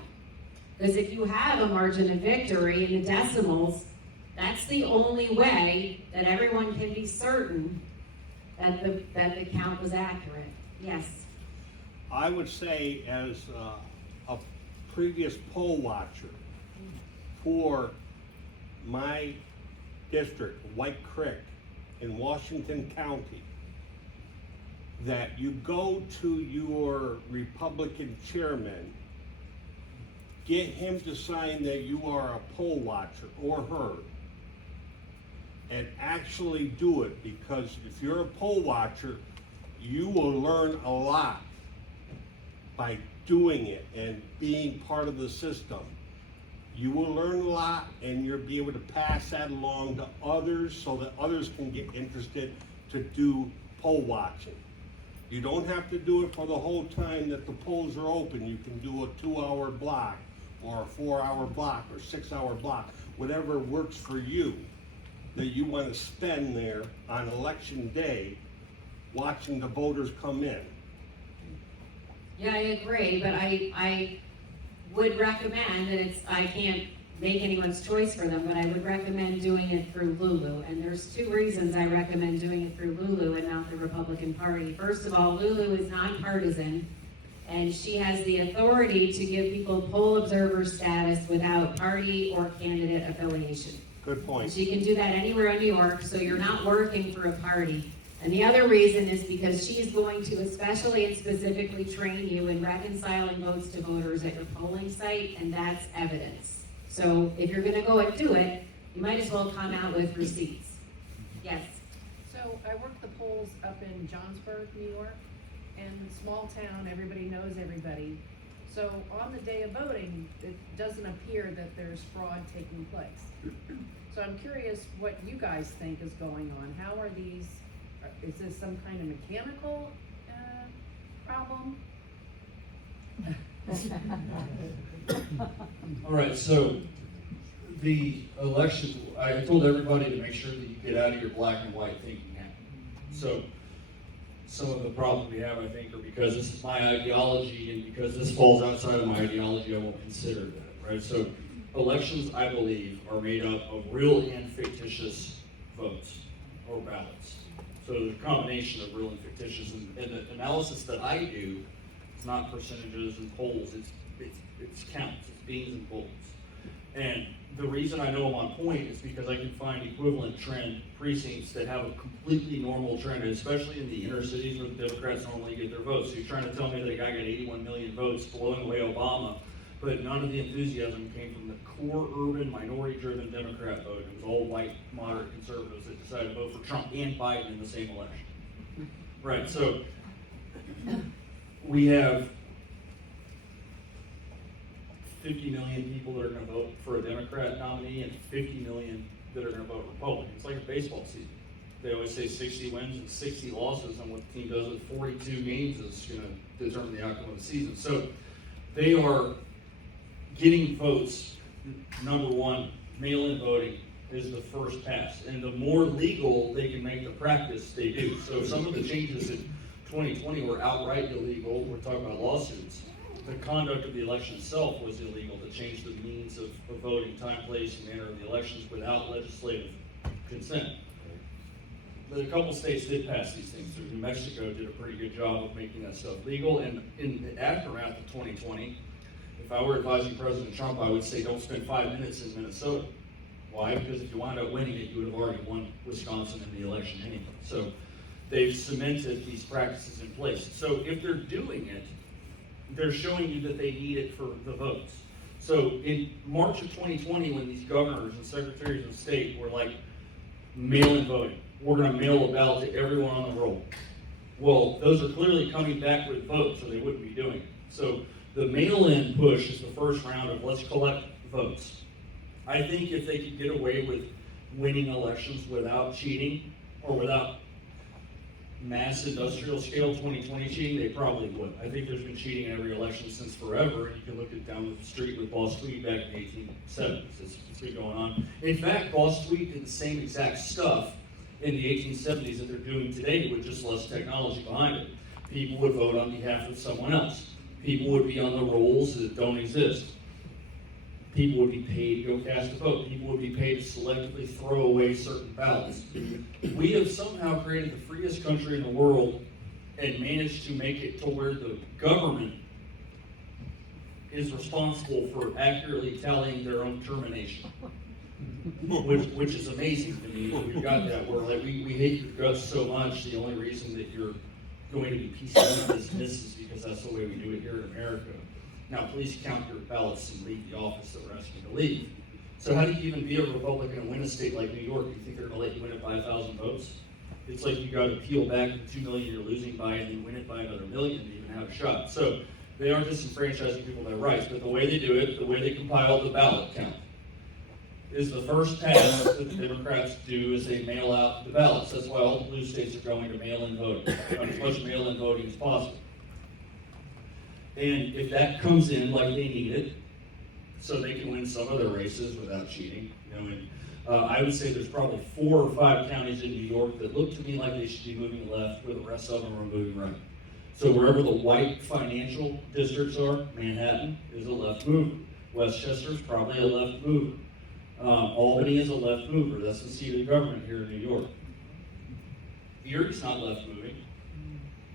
Because if you have a margin of victory in the decimals, that's the only way that everyone can be certain that the count was accurate. Yes. I would say, as a previous poll watcher for my district, White Creek in Washington County, that you go to your Republican chairman, get him to sign that you are a poll watcher or her, and actually do it, because if you're a poll watcher, you will learn a lot by doing it and being part of the system. You will learn a lot, and you'll be able to pass that along to others so that others can get interested to do poll watching. You don't have to do it for the whole time that the polls are open. You can do a 2-hour block or a 4-hour block or 6-hour block, whatever works for you, that you want to spend there on election day watching the voters come in. Yeah, I agree, but I would recommend that I can't make anyone's choice for them, but I would recommend doing it through Lulu. And there's 2 reasons I recommend doing it through Lulu and not the Republican Party. First of all, Lulu is nonpartisan, and she has the authority to give people poll observer status without party or candidate affiliation. Good point. She can do that anywhere in New York, so you're not working for a party. And the other reason is because she's going to especially and specifically train you in reconciling votes to voters at your polling site, and that's evidence. So if you're gonna go and do it, you might as well come out with receipts. Yes? So I work the polls up in Johnsburg, New York, and small town, everybody knows everybody. So on the day of voting, it doesn't appear that there's fraud taking place. So I'm curious what you guys think is going on. How are these, is this some kind of mechanical problem? All right, so the election, I told everybody to make sure that you get out of your black and white thinking now. So, some of the problems we have, I think, are because this is my ideology, and because this falls outside of my ideology, I won't consider that, right? So, elections, I believe, are made up of real and fictitious votes or ballots. So there's a combination of real and fictitious, and the analysis that I do is not percentages and polls, it's counts, it's beans and bolts. And the reason I know I'm on point is because I can find equivalent trend precincts that have a completely normal trend, especially in the inner cities where the Democrats normally get their votes. So you're trying to tell me that a guy got 81 million votes blowing away Obama, but none of the enthusiasm came from the core urban minority-driven Democrat vote. It was all white, moderate conservatives that decided to vote for Trump and Biden in the same election. Right, so we have 50 million people that are going to vote for a Democrat nominee and 50 million that are going to vote Republican. It's like a baseball season. They always say 60 wins and 60 losses, and what the team does with 42 games is going to determine the outcome of the season. So they are getting votes. Number one, mail-in voting is the first pass, and the more legal they can make the practice, they do. So some of the changes in 2020 were outright illegal. We're talking about lawsuits. The conduct of the election itself was illegal, to change the means of voting, time, place, and manner of the elections without legislative consent. But a couple states did pass these things through. New Mexico did a pretty good job of making that stuff legal, and in the aftermath of 2020, if I were advising President Trump, I would say don't spend 5 minutes in Minnesota. Why? Because if you wound up winning it, you would have already won Wisconsin in the election anyway. So they've cemented these practices in place. So if they're doing it, they're showing you that they need it for the votes. So in March of 2020, when these governors and secretaries of state were like, mail-in voting, we're gonna mail a ballot to everyone on the roll. Well, those are clearly coming back with votes, or they wouldn't be doing it. So the mail-in push is the first round of let's collect votes. I think if they could get away with winning elections without cheating, or without mass industrial scale 2020 cheating, they probably would. I think there's been cheating in every election since forever, and you can look at down the street with Boss Tweed back in the 1870s. It's been going on. In fact, Boss Tweed did the same exact stuff in the 1870s that they're doing today with just less technology behind it. People would vote on behalf of someone else. People would be on the rolls that don't exist. People would be paid to go cast a vote. People would be paid to selectively throw away certain ballots. We have somehow created the freest country in the world and managed to make it to where the government is responsible for accurately tallying their own termination. Which is amazing to me. We've got that where like we hate your guts so much. The only reason that you're going to be peacefully dismissed is because that's the way we do it here in America. Now, please count your ballots and leave the office that we're asking to leave. So how do you even be a Republican and win a state like New York? You think they're going to let you win it by 1,000 votes? It's like you got to peel back the 2 million you're losing by and then win it by another million to even have a shot. So they aren't disenfranchising people their rights, but the way they do it, the way they compile the ballot count, is the first pass that the Democrats do is they mail out the ballots. That's why all the blue states are going to mail-in voting, as much mail-in voting as possible. And if that comes in like they need it, so they can win some of their races without cheating, you know, and I would say there's probably 4 or 5 counties in New York that look to me like they should be moving left, where the rest of them are moving right. So wherever the white financial districts are, Manhattan is a left mover. Westchester is probably a left mover. Albany is a left mover. That's the seat of the government here in New York. Erie's not left moving.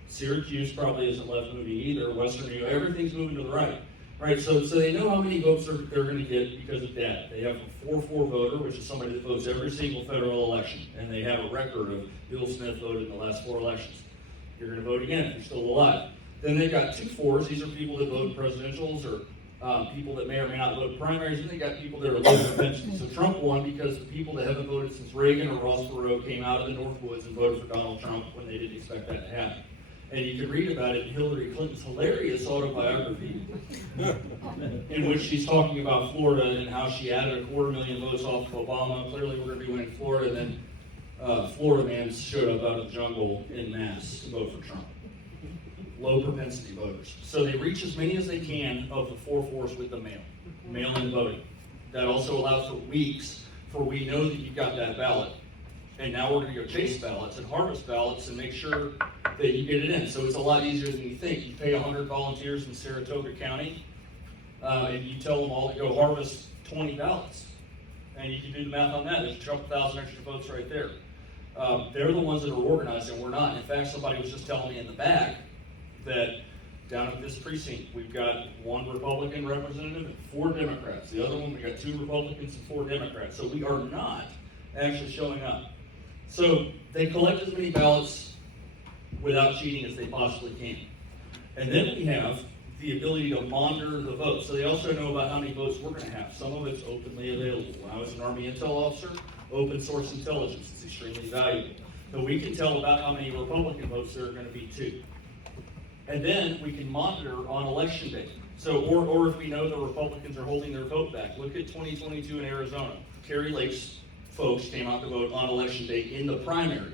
Syracuse probably isn't left moving either. Western New York, everything's moving to the right. Right, so they know how many votes they're going to get because of that. They have a 4-4 voter, which is somebody that votes every single federal election, and they have a record of Bill Smith voted in the last 4 elections. You're going to vote again if you're still alive. Then they've got 2 4s. These are people that vote presidentials or people that may or may not vote primaries, and they got people that are low propensity. So Trump won because the people that haven't voted since Reagan or Ross Perot came out of the Northwoods and voted for Donald Trump when they didn't expect that to happen. And you can read about it in Hillary Clinton's hilarious autobiography, in which she's talking about Florida and how she added 250,000 votes off of Obama. Clearly we're going to be winning Florida. And then Florida man showed up out of the jungle in mass to vote for Trump. Low propensity voters. So they reach as many as they can of the 4 4s with the mail-in voting. That also allows for weeks for we know that you've got that ballot. And now we're gonna go chase ballots and harvest ballots and make sure that you get it in. So it's a lot easier than you think. You pay 100 volunteers in Saratoga County, and you tell them all to go harvest 20 ballots. And you can do the math on that. There's a couple thousand extra votes right there. They're the ones that are organized, and we're not. In fact, somebody was just telling me in the back that down at this precinct, we've got 1 Republican representative and 4 Democrats. The other one, we got 2 Republicans and 4 Democrats. So we are not actually showing up. So they collect as many ballots without cheating as they possibly can. And then we have the ability to monitor the votes. So they also know about how many votes we're gonna have. Some of it's openly available. When I was an Army Intel officer, open source intelligence is extremely valuable. So we can tell about how many Republican votes there are gonna be too. And then we can monitor on election day. So, or if we know the Republicans are holding their vote back, look at 2022 in Arizona. Kerry Lake's folks came out to vote on election day in the primary.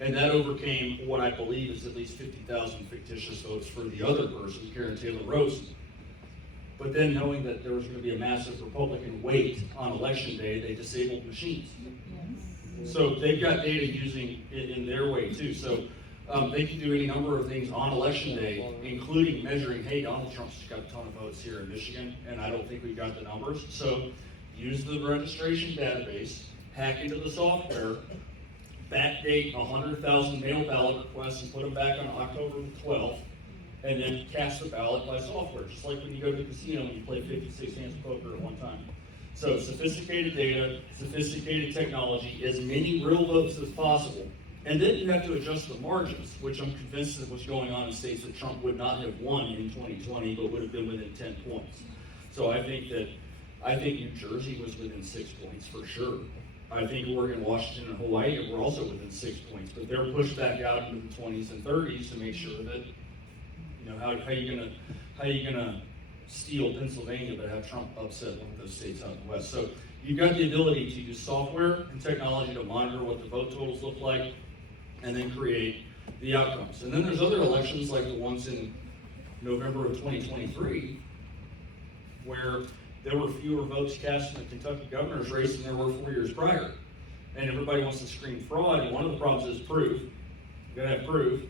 And that overcame what I believe is at least 50,000 fictitious votes for the other person, Karen Taylor Rosen. But then knowing that there was going to be a massive Republican weight on election day, they disabled machines. So they've got data using it in their way too. So they can do any number of things on election day, including measuring, hey, Donald Trump's got a ton of votes here in Michigan, and I don't think we've got the numbers. So use the registration database, hack into the software, backdate 100,000 mail ballot requests and put them back on October 12th, and then cast the ballot by software, just like when you go to the casino and you play 56 hands of poker at one time. So sophisticated data, sophisticated technology, as many real votes as possible. And then you have to adjust the margins, which I'm convinced that was going on in states that Trump would not have won in 2020, but would have been within 10 points. So I think New Jersey was within 6 points for sure. I think Oregon, Washington, and Hawaii were also within 6 points, but they're pushed back out into the 20s and 30s to make sure that, you know, how you gonna steal Pennsylvania but have Trump upset one of those states out in the West? So you've got the ability to use software and technology to monitor what the vote totals look like, and then create the outcomes. And then there's other elections like the ones in November of 2023, where there were fewer votes cast in the Kentucky governor's race than there were 4 years prior. And everybody wants to scream fraud, and one of the problems is proof. You gotta have proof.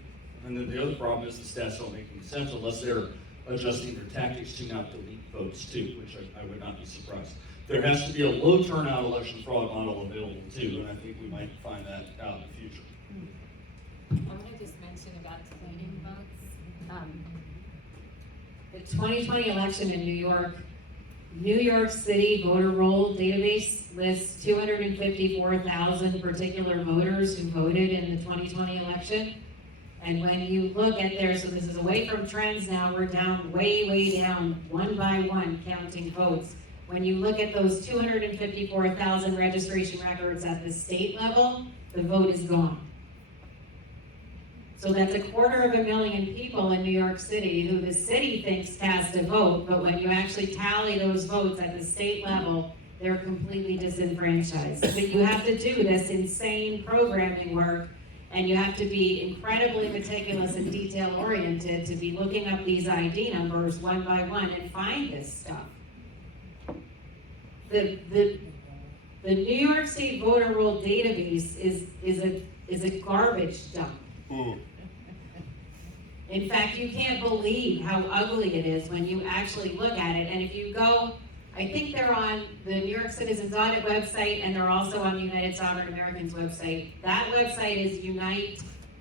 And then the other problem is the stats don't make any sense unless they're adjusting their tactics to not delete votes too, which I would not be surprised. There has to be a low turnout election fraud model available too, and I think we might find that out in the future. I want to just mention about deleting votes. The 2020 election in New York City voter roll database lists 254,000 particular voters who voted in the 2020 election. And when you look at there, so this is away from trends now, we're down, way down, one by one, counting votes. When you look at those 254,000 registration records at the state level, the vote is gone. So that's 250,000 people in New York City who the city thinks cast a vote, but when you actually tally those votes at the state level, they're completely disenfranchised. But you have to do this insane programming work, and you have to be incredibly meticulous and detail-oriented to be looking up these ID numbers one by one and find this stuff. The New York State voter roll database is a garbage dump. In fact, you can't believe how ugly it is when you actually look at it. And if you go, I think they're on the New York Citizens Audit website, and they're also on the United Sovereign Americans website. That website is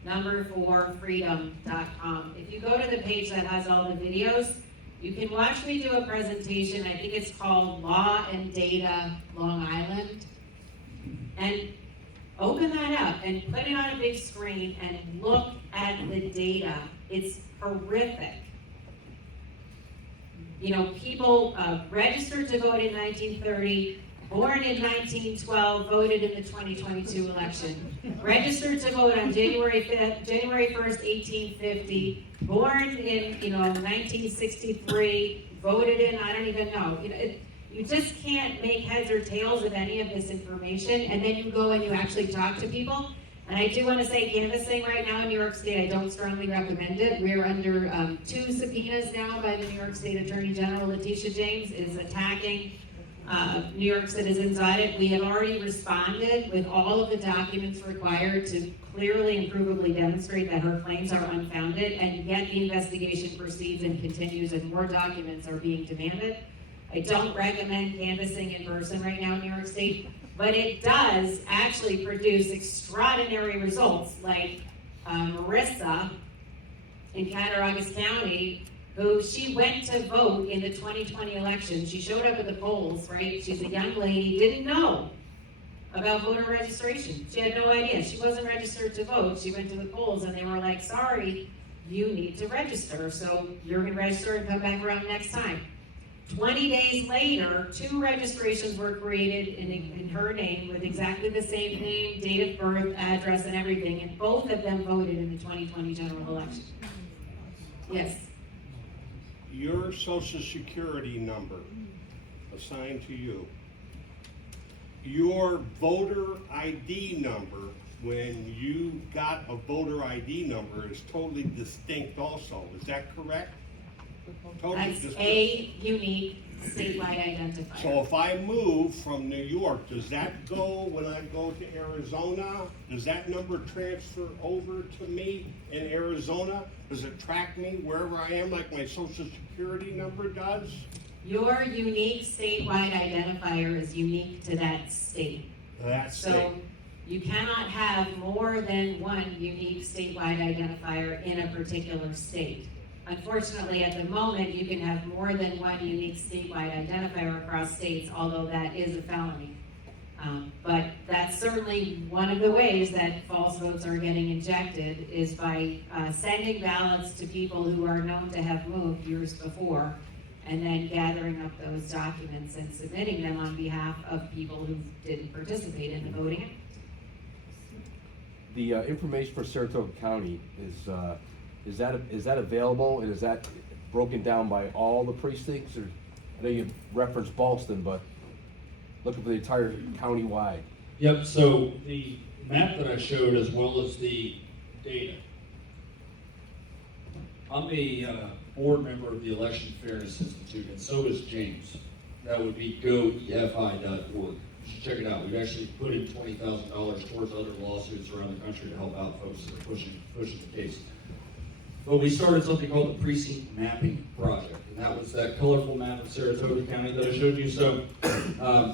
unite4freedom.com. If you go to the page that has all the videos, you can watch me do a presentation. I think it's called Law and Data Long Island. And open that up and put it on a big screen and look at the data. It's horrific. You know, people registered to vote in 1930, born in 1912, voted in the 2022 election. Registered to vote on January 1st, 1850, born in, 1963, voted in, I don't even know. You just can't make heads or tails of any of this information, and then you go and you actually talk to people. And I do want to say, canvassing right now in New York State, I don't strongly recommend it. We're under 2 subpoenas now by the New York State Attorney General. Letitia James is attacking New York citizens audit. We have already responded with all of the documents required to clearly and provably demonstrate that her claims are unfounded, and yet the investigation proceeds and continues and more documents are being demanded. I don't recommend canvassing in person right now in New York State, but it does actually produce extraordinary results, like Marissa in Cattaraugus County, who she went to vote in the 2020 election. She showed up at the polls, right? She's a young lady, didn't know about voter registration. She had no idea. She wasn't registered to vote. She went to the polls and they were like, sorry, you need to register. So you're gonna register and come back around next time. 20 days later, 2 registrations were created in her name with exactly the same name, date of birth, address, and everything, and both of them voted in the 2020 general election. Yes. Your social security number assigned to you, your voter ID number, when you got a voter ID number, is totally distinct also. Is that correct? Totally That's distinct. a unique statewide identifier. So if I move from New York, does that go, when I go to Arizona, does that number transfer over to me in Arizona? Does it track me wherever I am like my social security number does? Your unique statewide identifier is unique to that state. That's So you cannot have more than one unique statewide identifier in a particular state. Unfortunately, at the moment, you can have more than one unique statewide identifier across states, although that is a felony. But that's certainly one of the ways that false votes are getting injected, is by sending ballots to people who are known to have moved years before, and then gathering up those documents and submitting them on behalf of people who didn't participate in the voting. The information for Saratoga County is that available, and is that broken down by all the precincts? Or I know you referenced Ballston, but looking for the entire county-wide. Yep, so the map that I showed, as well as the data. I'm a board member of the Election Fairness Institute, and so is James. That would be goefi.org. You should check it out. We've actually put in $20,000 towards other lawsuits around the country to help out folks that are pushing the case. But we started something called the Precinct Mapping Project, and that was that colorful map of Saratoga County that I showed you. So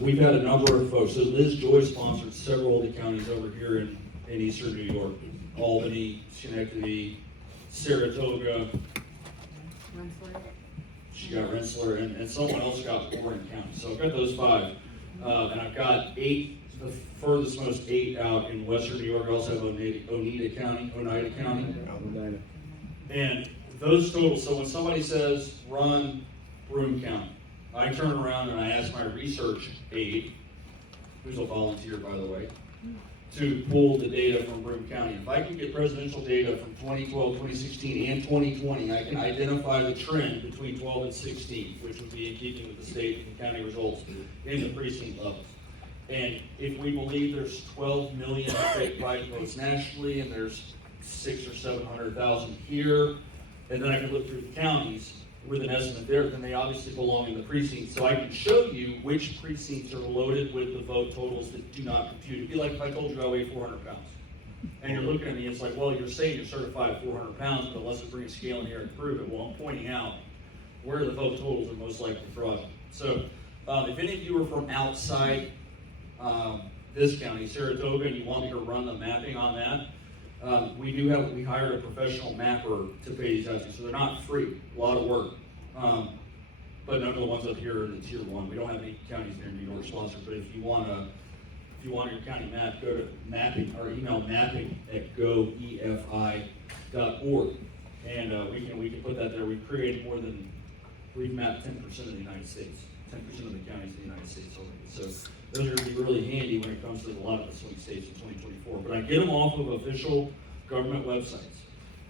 we've had a number of folks. So Liz Joy sponsored several of the counties over here in eastern New York: Albany, Schenectady, Saratoga. She got Rensselaer, and someone else got Warren County. So I've got those 5, and I've got 8, the furthest most 8 out in western New York. I also have Oneida County. And those totals, so when somebody says, run Broome County, I turn around and I ask my research aide, who's a volunteer, by the way, to pull the data from Broome County. If I can get presidential data from 2012, 2016, and 2020, I can identify the trend between 12 and 16, which would be in keeping with the state and county results in the precinct levels. And if we believe there's 12 million fake Biden votes nationally, and there's 600,000 or 700,000 here, and then I can look through the counties with an estimate there, then they obviously belong in the precincts. So I can show you which precincts are loaded with the vote totals that do not compute. It'd be like if I told you I weigh 400 pounds. And you're looking at me, it's like, well, you're saying you're certified at 400 pounds, but let's bring a scale in here and prove it. Well, I'm pointing out where the vote totals are most likely fraudulent. So if any of you are from outside this county, Saratoga, and you want me to run the mapping on that, we hired a professional mapper to pay these out to, so they're not free, a lot of work. But none of the ones up here are in the tier 1. We don't have any counties near New York sponsored, but if you want your county map, go to mapping, or email mapping@goefi.org. And we can put that there. We've mapped 10% of the United States, 10% of the counties in the United States already. So those are going to be really handy when it comes to a lot of the swing states in 2024. But I get them off of official government websites.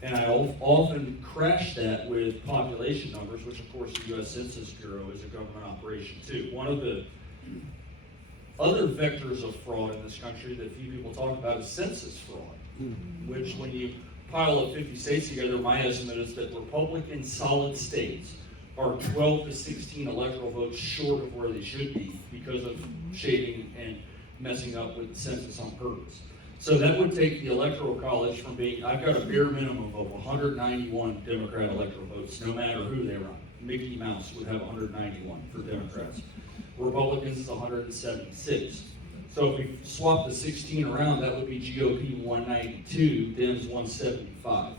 And I often crash that with population numbers, which of course the U.S. Census Bureau is a government operation too. One of the other vectors of fraud in this country that few people talk about is census fraud, which when you pile up 50 states together, my estimate is that Republican solid states are 12 to 16 electoral votes short of where they should be because of shading and messing up with the census on purpose. So that would take the electoral college from being, I've got a bare minimum of 191 Democrat electoral votes, no matter who they run. Mickey Mouse would have 191 for Democrats. Republicans is 176. So if we swap the 16 around, that would be GOP 192, Dems 175.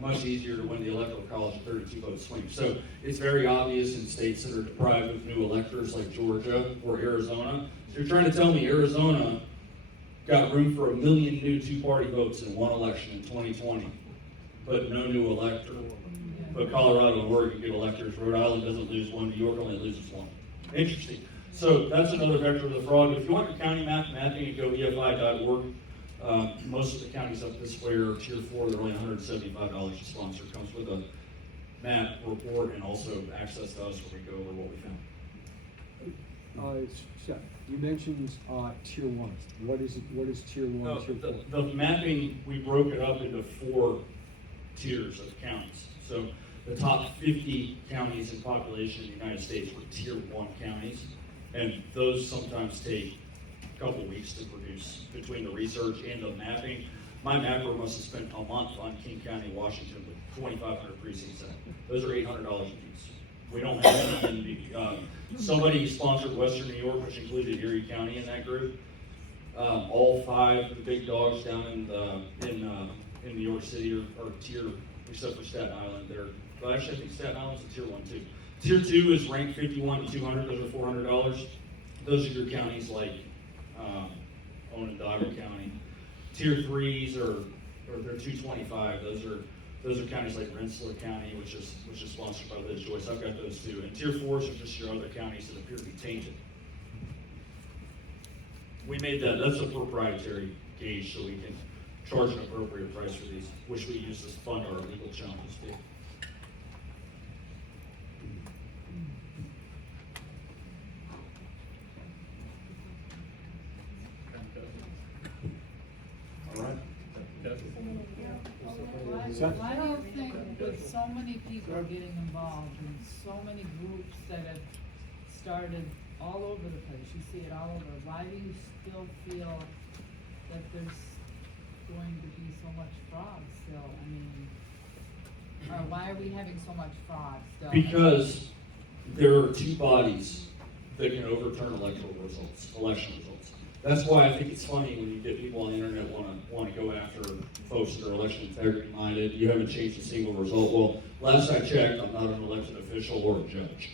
Much easier to win the electoral college at 32 vote swing. So it's very obvious in states that are deprived of new electors like Georgia or Arizona. So you're trying to tell me Arizona got room for 1 million new two-party votes in one election in 2020, but no new elector. But Colorado and Oregon get electors. Rhode Island doesn't lose one. New York only loses one. Interesting. So that's another vector of the fraud. If you want your county map, mapping at goefi.org. Most of the counties up this way are tier 4. They're only $175 to sponsor. It comes with a map, report, and also access to us where we go over what we found. Seth, you mentioned tier 1. What is tier 1, tier 4? The mapping, we broke it up into 4 tiers of counties. So the top 50 counties in population in the United States were tier 1 counties, and those sometimes take a couple weeks to produce between the research and the mapping. My mapper must have spent a month on King County, Washington, with 2,500 precincts in it. Those are $800 a piece. We don't have any in the, somebody sponsored Western New York, which included Erie County in that group. All 5 of the big dogs down in New York City are tier, except for Staten Island. Well, actually, I think Staten Island's a tier 1 too. Tier 2 is ranked 51 to 200. Those are $400. Those are your counties like Onondaga County. Tier 3s are they're 225. Those are counties like Rensselaer County, which is sponsored by Liz Joyce. I've got those too. And tier 4s are just your other counties that appear to be tainted. We made that's a proprietary gauge so we can charge an appropriate price for these, which we use to fund our legal challenges too. All right. Seth? I don't think with so many people getting involved and so many groups that have started all over the place, you see it all over, why do you still feel that there's going to be so much fraud still? I mean, or why are we having so much fraud still? Because there are 2 bodies that can overturn election results. That's why I think it's funny when you get people on the internet want to go after folks that are election integrity minded. You haven't changed a single result. Well, last I checked, I'm not an elected official or a judge.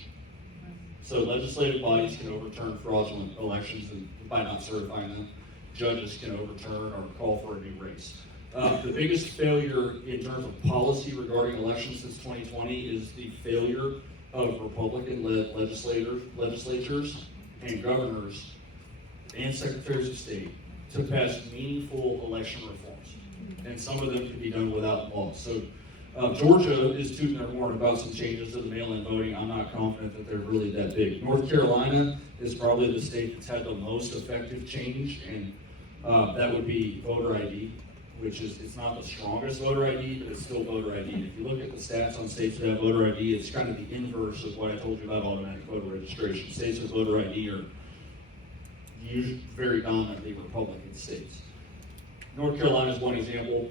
So legislative bodies can overturn fraudulent elections by not certifying them. Judges can overturn or call for a new race. The biggest failure in terms of policy regarding elections since 2020 is the failure of Republican-led legislatures and governors and secretaries of state to pass meaningful election reforms. And some of them can be done without law. So Georgia is tooting their horn about some changes to the mail-in voting. I'm not confident that they're really that big. North Carolina is probably the state that's had the most effective change, and that would be voter ID, which is, it's not the strongest voter ID, but it's still voter ID. And if you look at the stats on states that have voter ID, it's kind of the inverse of what I told you about automatic voter registration. States with voter ID are usually very dominantly Republican states. North Carolina is one example.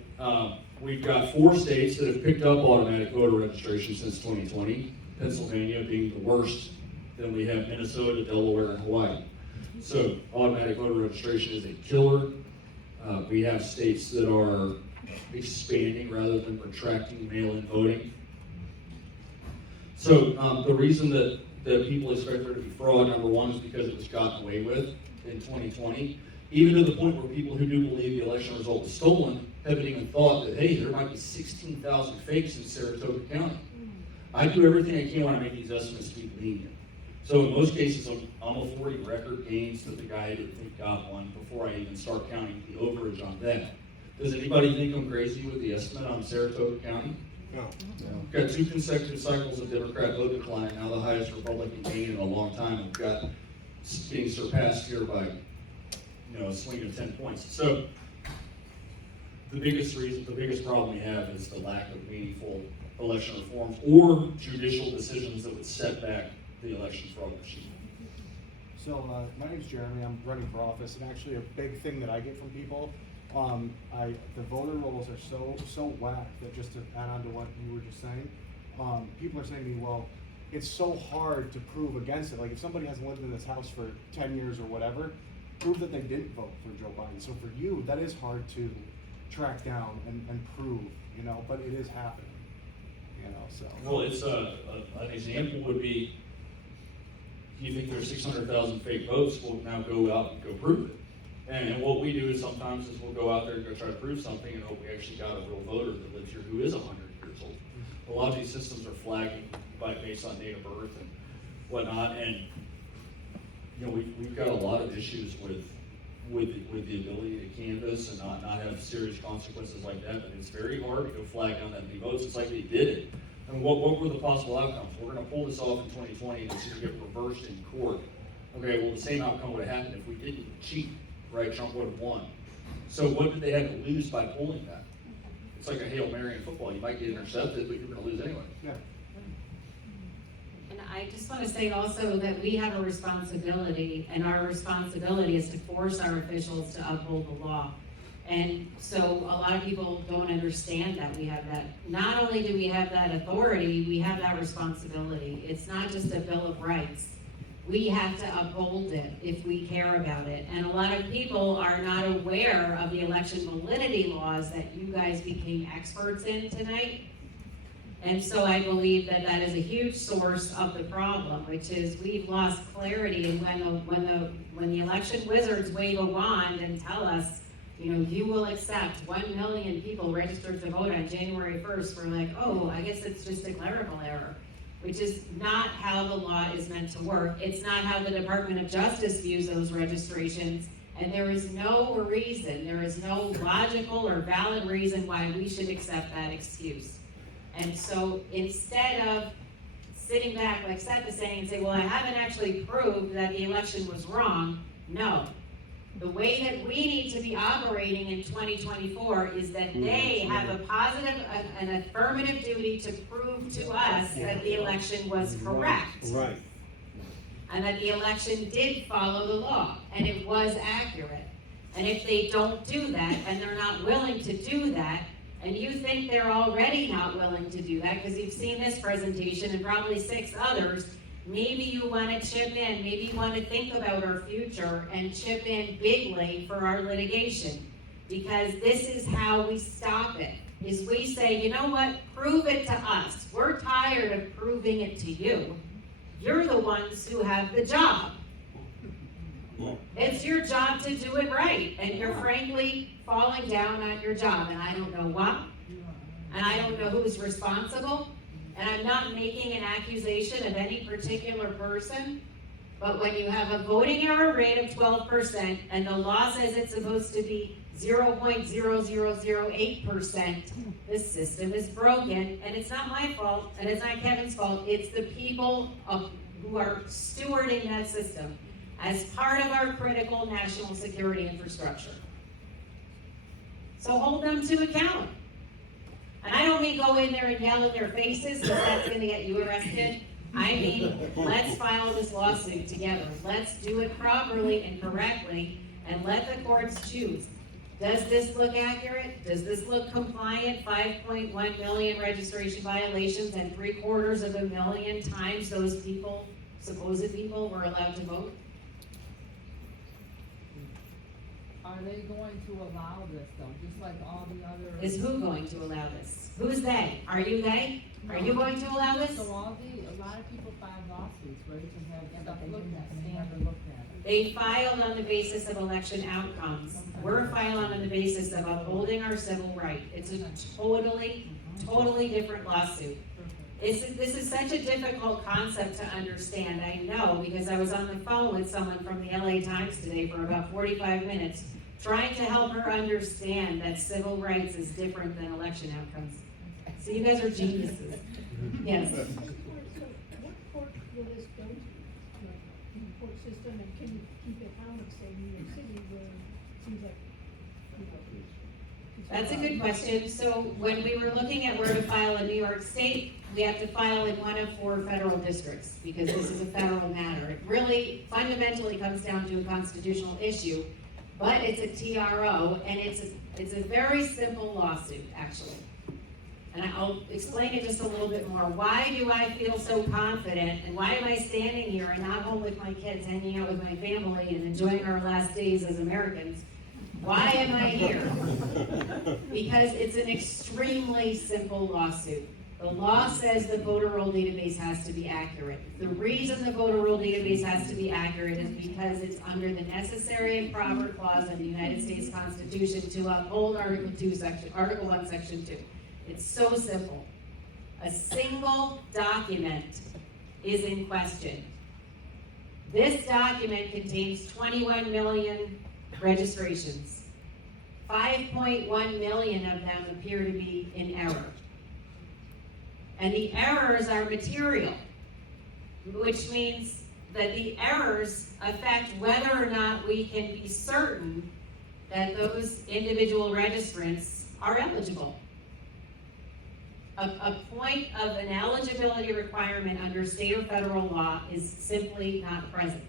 We've got 4 states that have picked up automatic voter registration since 2020, Pennsylvania being the worst. Then we have Minnesota, Delaware, and Hawaii. So automatic voter registration is a killer. We have states that are expanding rather than retracting mail-in voting. So the reason that people expect there to be fraud, number one, is because it was gotten away with in 2020. Even to the point where people who do believe the election result was stolen haven't even thought that, hey, there might be 16,000 fakes in Saratoga County. I do everything I can when I make these estimates to be lenient. So in most cases, I'm affording record gains to the guy that think got one before I even start counting the overage on that. Does anybody think I'm crazy with the estimate on Saratoga County? No. We've got 2 consecutive cycles of Democrat vote decline, now the highest Republican gain in a long time. We've got being surpassed here by a swing of 10 points. So the biggest problem we have is the lack of meaningful election reforms or judicial decisions that would set back the election fraud machine. So, my name's Jeremy, I'm running for office, and actually a big thing that I get from people, the voter rolls are so whack that, just to add on to what you were just saying, people are saying to me, well, it's so hard to prove against it. Like, if somebody hasn't lived in this house for 10 years or whatever, prove that they didn't vote for Joe Biden. So for you, that is hard to track down and prove, you know, but it is happening, you know, so. Well, it's, an example would be, you think there's 600,000 fake votes, we'll now go out and go prove it. And what we do is sometimes we'll go out there and go try to prove something and hope we actually got a real voter that lives here who is 100 years old. A lot of these systems are flagging based on date of birth and whatnot, and you know, we've got a lot of issues with the ability to canvass and not have serious consequences like that, but it's very hard to go flag down that many votes. It's like they did it. I mean, what were the possible outcomes? We're gonna pull this off in 2020 and it's gonna get reversed in court. Okay, well, the same outcome would have happened if we didn't cheat, right? Trump would have won. So what did they have to lose by pulling that? It's like a Hail Mary in football. You might get intercepted, but you're gonna lose anyway. Yeah. And I just want to say also that we have a responsibility, and our responsibility is to force our officials to uphold the law. And so a lot of people don't understand that we have that. Not only do we have that authority, we have that responsibility. It's not just a Bill of Rights. We have to uphold it if we care about it. And a lot of people are not aware of the election validity laws that you guys became experts in tonight. And so I believe that that is a huge source of the problem, which is we've lost clarity. And when the election wizards wave a wand and tell us, you know, you will accept 1 million people registered to vote on January 1st, we're like, oh, I guess it's just a clerical error, which is not how the law is meant to work. It's not how the Department of Justice views those registrations. And there is no reason, there is no logical or valid reason why we should accept that excuse. And so instead of sitting back, like Seth is saying, and say, well, I haven't actually proved that the election was wrong, no. The way that we need to be operating in 2024 is that they have a positive, an affirmative duty to prove to us that the election was correct. Right. And that the election did follow the law, and it was accurate. And if they don't do that, and they're not willing to do that, and you think they're already not willing to do that, because you've seen this presentation and probably 6 others, maybe you want to chip in, maybe you want to think about our future and chip in bigly for our litigation. Because this is how we stop it, is we say, you know what, prove it to us. We're tired of proving it to you. You're the ones who have the job. It's your job to do it right, and you're frankly falling down on your job, and I don't know why, and I don't know who's responsible, and I'm not making an accusation of any particular person, but when you have a voting error rate of 12%, and the law says it's supposed to be 0.0008%, the system is broken, and it's not my fault, and it's not Kevin's fault, it's the people who are stewarding that system as part of our critical national security infrastructure. So hold them to account. And I don't mean go in there and yell in their faces, because that's gonna get you arrested. I mean, let's file this lawsuit together. Let's do it properly and correctly, and let the courts choose. Does this look accurate? Does this look compliant? 5.1 million registration violations, and 750,000 times those people, supposed people, were allowed to vote? Are they going to allow this though, just like all the other? Is who going to allow this? Who's they? Are you they? Are you going to allow this? So a lot of people file lawsuits, right, to have stuff looked at, and they never looked at it. They filed on the basis of election outcomes. We're filing on the basis of upholding our civil right. It's a totally different lawsuit. This is such a difficult concept to understand, I know, because I was on the phone with someone from the LA Times today for about 45 minutes, trying to help her understand that civil rights is different than election outcomes. So you guys are geniuses. Yes. So what court will this go to? In the court system, and can you keep it out of, say, New York City, where it seems like, That's a good question. So when we were looking at where to file in New York State, we have to file in one of 4 federal districts because this is a federal matter. It really fundamentally comes down to a constitutional issue, but it's a TRO and it's a very simple lawsuit, actually. And I'll explain it just a little bit more. Why do I feel so confident and why am I standing here and not home with my kids, hanging out with my family and enjoying our last days as Americans? Why am I here? Because it's an extremely simple lawsuit. The law says the voter roll database has to be accurate. The reason the voter roll database has to be accurate is because it's under the necessary and proper clause of the United States Constitution to uphold Article 1, Section 2. It's so simple. A single document is in question. This document contains 21 million registrations. 5.1 million of them appear to be in error. And the errors are material, which means that the errors affect whether or not we can be certain that those individual registrants are eligible. A point of an eligibility requirement under state or federal law is simply not present.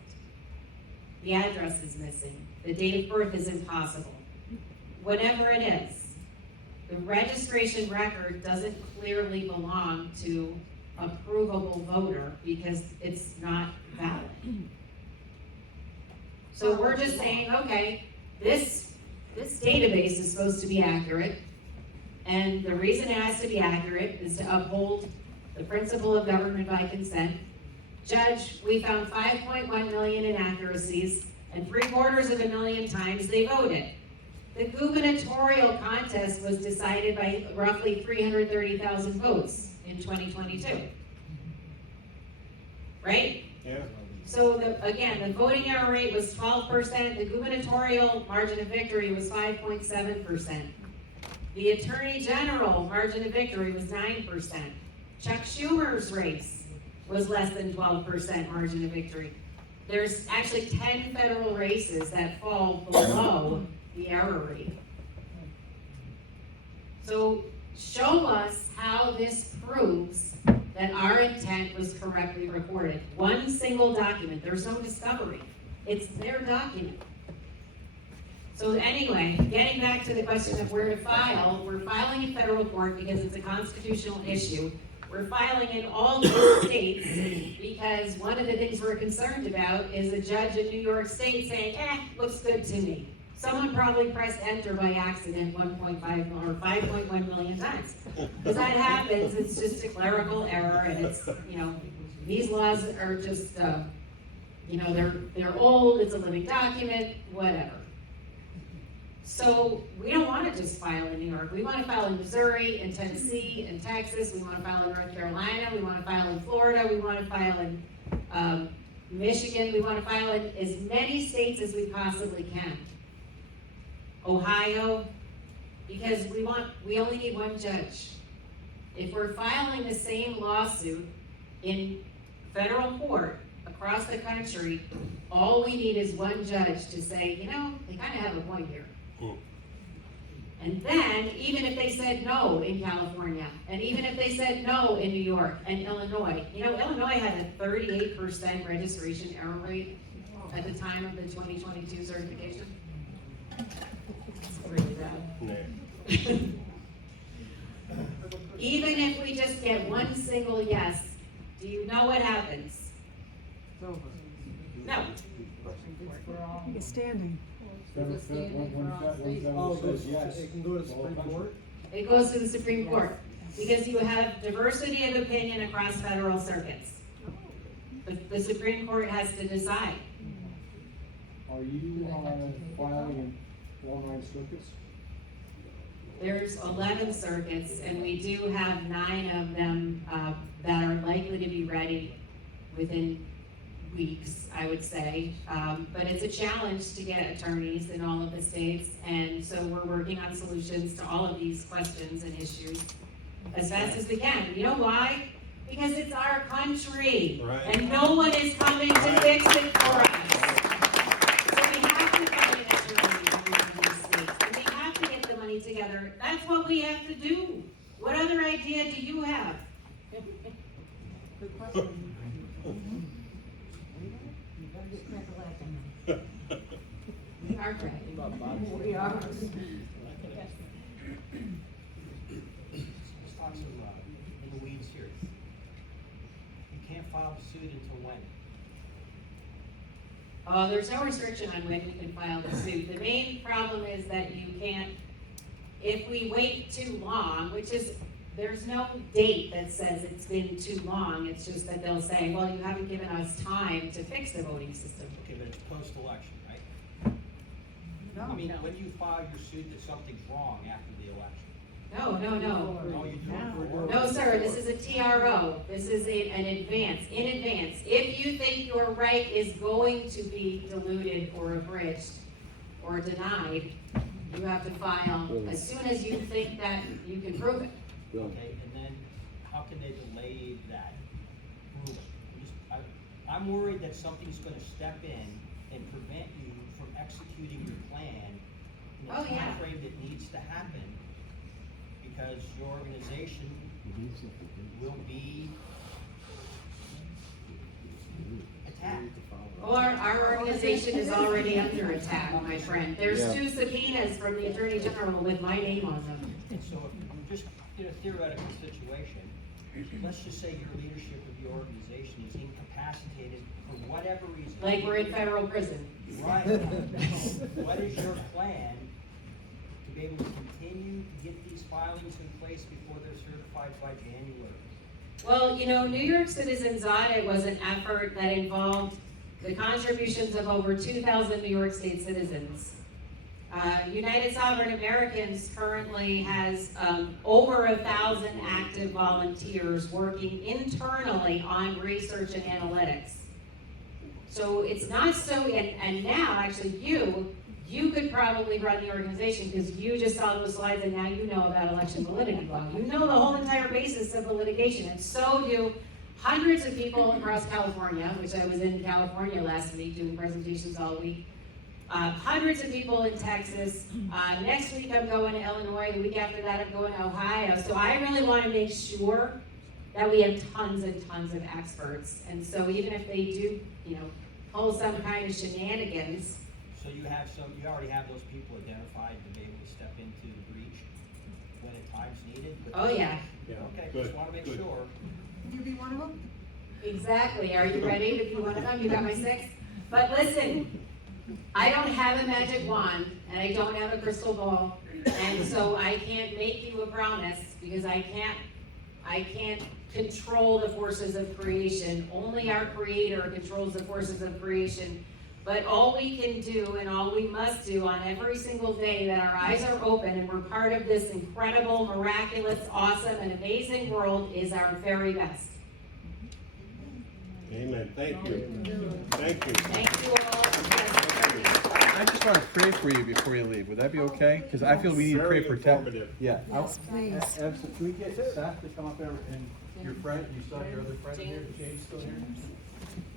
The address is missing. The date of birth is impossible. Whatever it is, the registration record doesn't clearly belong to a provable voter because it's not valid. So we're just saying, okay, this database is supposed to be accurate, and the reason it has to be accurate is to uphold the principle of government by consent. Judge, we found 5.1 million inaccuracies, and 750,000 times they voted. The gubernatorial contest was decided by roughly 330,000 votes in 2022. Right? Yeah. So again, the voting error rate was 12%, the gubernatorial margin of victory was 5.7%. The Attorney General margin of victory was 9%. Chuck Schumer's race was less than 12% margin of victory. There's actually 10 federal races that fall below the error rate. So show us how this proves that our intent was correctly recorded. One single document, there's no discovery. It's their document. So anyway, getting back to the question of where to file, we're filing in federal court because it's a constitutional issue. We're filing in all these states because one of the things we're concerned about is a judge in New York State saying, looks good to me. Someone probably pressed enter by accident 1.5 or 5.1 million times. Because that happens, it's just a clerical error and it's, these laws are just, they're old, it's a living document, whatever. So we don't want to just file in New York. We want to file in Missouri, in Tennessee, in Texas. We want to file in North Carolina. We want to file in Florida. We want to file in Michigan. We want to file in as many states as we possibly can. Ohio, because we only need one judge. If we're filing the same lawsuit in federal court across the country, all we need is one judge to say, they kind of have a point here. And then, even if they said no in California, and even if they said no in New York and Illinois, Illinois had a 38% registration error rate at the time of the 2022 certification. It's really bad. Even if we just get one single yes, do you know what happens? No. It's standing. When that says yes, It can go to the Supreme Court? It goes to the Supreme Court because you have diversity of opinion across federal circuits. The Supreme Court has to decide. Are you filing in all 9 circuits? There's 11 circuits, and we do have 9 of them that are likely to be ready within weeks, I would say. But it's a challenge to get attorneys in all of the states, and so we're working on solutions to all of these questions and issues as fast as we can. You know why? Because it's our country, Right. and no one is coming to fix it for us. So we have to find an attorney in these states, and we have to get the money together We are ready. We are. Let's talk some, in the weeds here. You can't file the suit until when? There's no restriction on when we can file the suit. The main problem is that you can't, if we wait too long, which is, there's no date that says it's been too long, it's just that they'll say, well, you haven't given us time to fix the voting system. Okay, but it's post-election, right? No, I mean, no. when you file your suit that something's wrong after the election? No, no, no. No, you do it before. No, sir, this is a TRO. This is an advance, in advance. If you think your right is going to be diluted or abridged or denied, you have to file as soon as you think that you can prove it. Okay, and then how can they delay that moving? I'm worried that something's gonna step in and prevent you from executing your plan in the Oh, yeah. timeframe that needs to happen, because your organization will be attacked. Well, our organization is already under attack, my friend. There's Yeah. 2 subpoenas from the Attorney General with my name on them. And so if you just, in a theoretical situation, let's just say your leadership of the organization is incapacitated for whatever reason. Like we're in federal prison. Right. What is your plan to be able to continue to get these filings in place before they're certified by January? Well, you know, New York Citizens Audit was an effort that involved the contributions of over 2,000 New York State citizens. United Sovereign Americans currently has over 1,000 active volunteers working internally on research and analytics. So it's not so, and now actually you could probably run the organization because you just saw those slides and now you know about election validity law. You know the whole entire basis of the litigation, and so do hundreds of people across California, which I was in California last week doing presentations all week. Hundreds of people in Texas. Next week I'm going to Illinois. The week after that I'm going to Ohio. So I really want to make sure that we have tons and tons of experts. And so even if they do, you know, pull some kind of shenanigans. So you already have those people identified to be able to step into the breach when at times needed? Oh, yeah. Okay, Good, just wanna make good. sure. You be one of them? Exactly. Are you ready to be one of them? You got my 6? But listen, I don't have a magic wand and I don't have a crystal ball. And so I can't make you a promise because I can't control the forces of creation. Only our Creator controls the forces of creation. But all we can do and all we must do on every single day that our eyes are open and we're part of this incredible, miraculous, awesome, and amazing world is our very best. Amen. Thank you. Thank you. Thank you all. I just want to pray for you before you leave. Would that be okay? Because I feel we need to pray Very for Ted. informative. Yeah. Yes, please. Can we get Seth to come up there and your friend, you still have your other friend here, James still here?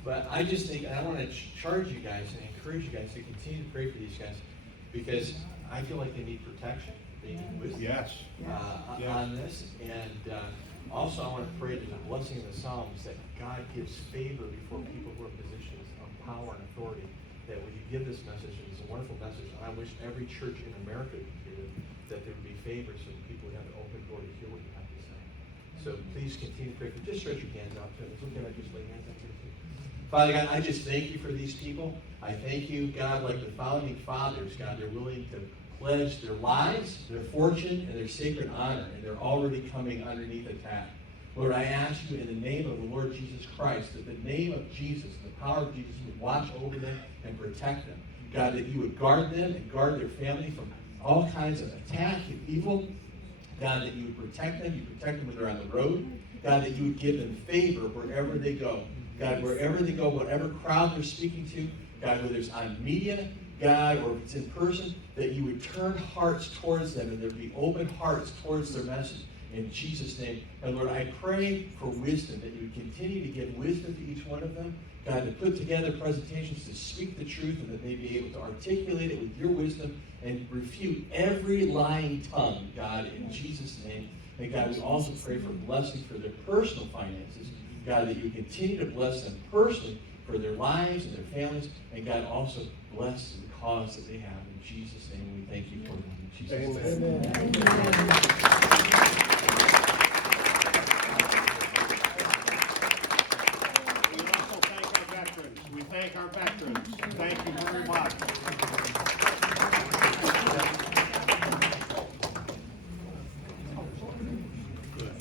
But I just think, and I want to charge you guys and encourage you guys to continue to pray for these guys, because I feel like they need protection, they need wisdom Yes. on this, and also I want to pray to the blessing of the Psalms that God gives favor before people who are in positions of power and authority, that when you give this message, and it's a wonderful message, and I wish every church in America could hear it, that there would be favor so that people would have an open door to hear what you have to say. So please continue to pray for, just stretch your hands out to us. Okay, I just lay hands out to you. Father God, I just thank you for these people. I thank you, God, like the founding fathers, God, they're willing to pledge their lives, their fortune, and their sacred honor, and they're already coming underneath attack. Lord, I ask you in the name of the Lord Jesus Christ, that the name of Jesus, the power of Jesus would watch over them and protect them. God, that you would guard them and guard their family from all kinds of attack and evil. God, that you would protect them. You protect them when they're on the road. God, that you would give them favor wherever they go. God, wherever they go, whatever crowd they're speaking to, God, whether it's on media, God, or if it's in person, that you would turn hearts towards them and there would be open hearts towards their message. In Jesus' name. And Lord, I pray for wisdom, that you would continue to give wisdom to each one of them. God, to put together presentations to speak the truth and that they be able to articulate it with your wisdom and refute every lying tongue, God, in Jesus' name. And God, we also pray for blessing for their personal finances. God, that you continue to bless them personally for their lives and their families, and God also bless the cause that they have. In Jesus' name, we thank you for them. In Jesus' name. Amen.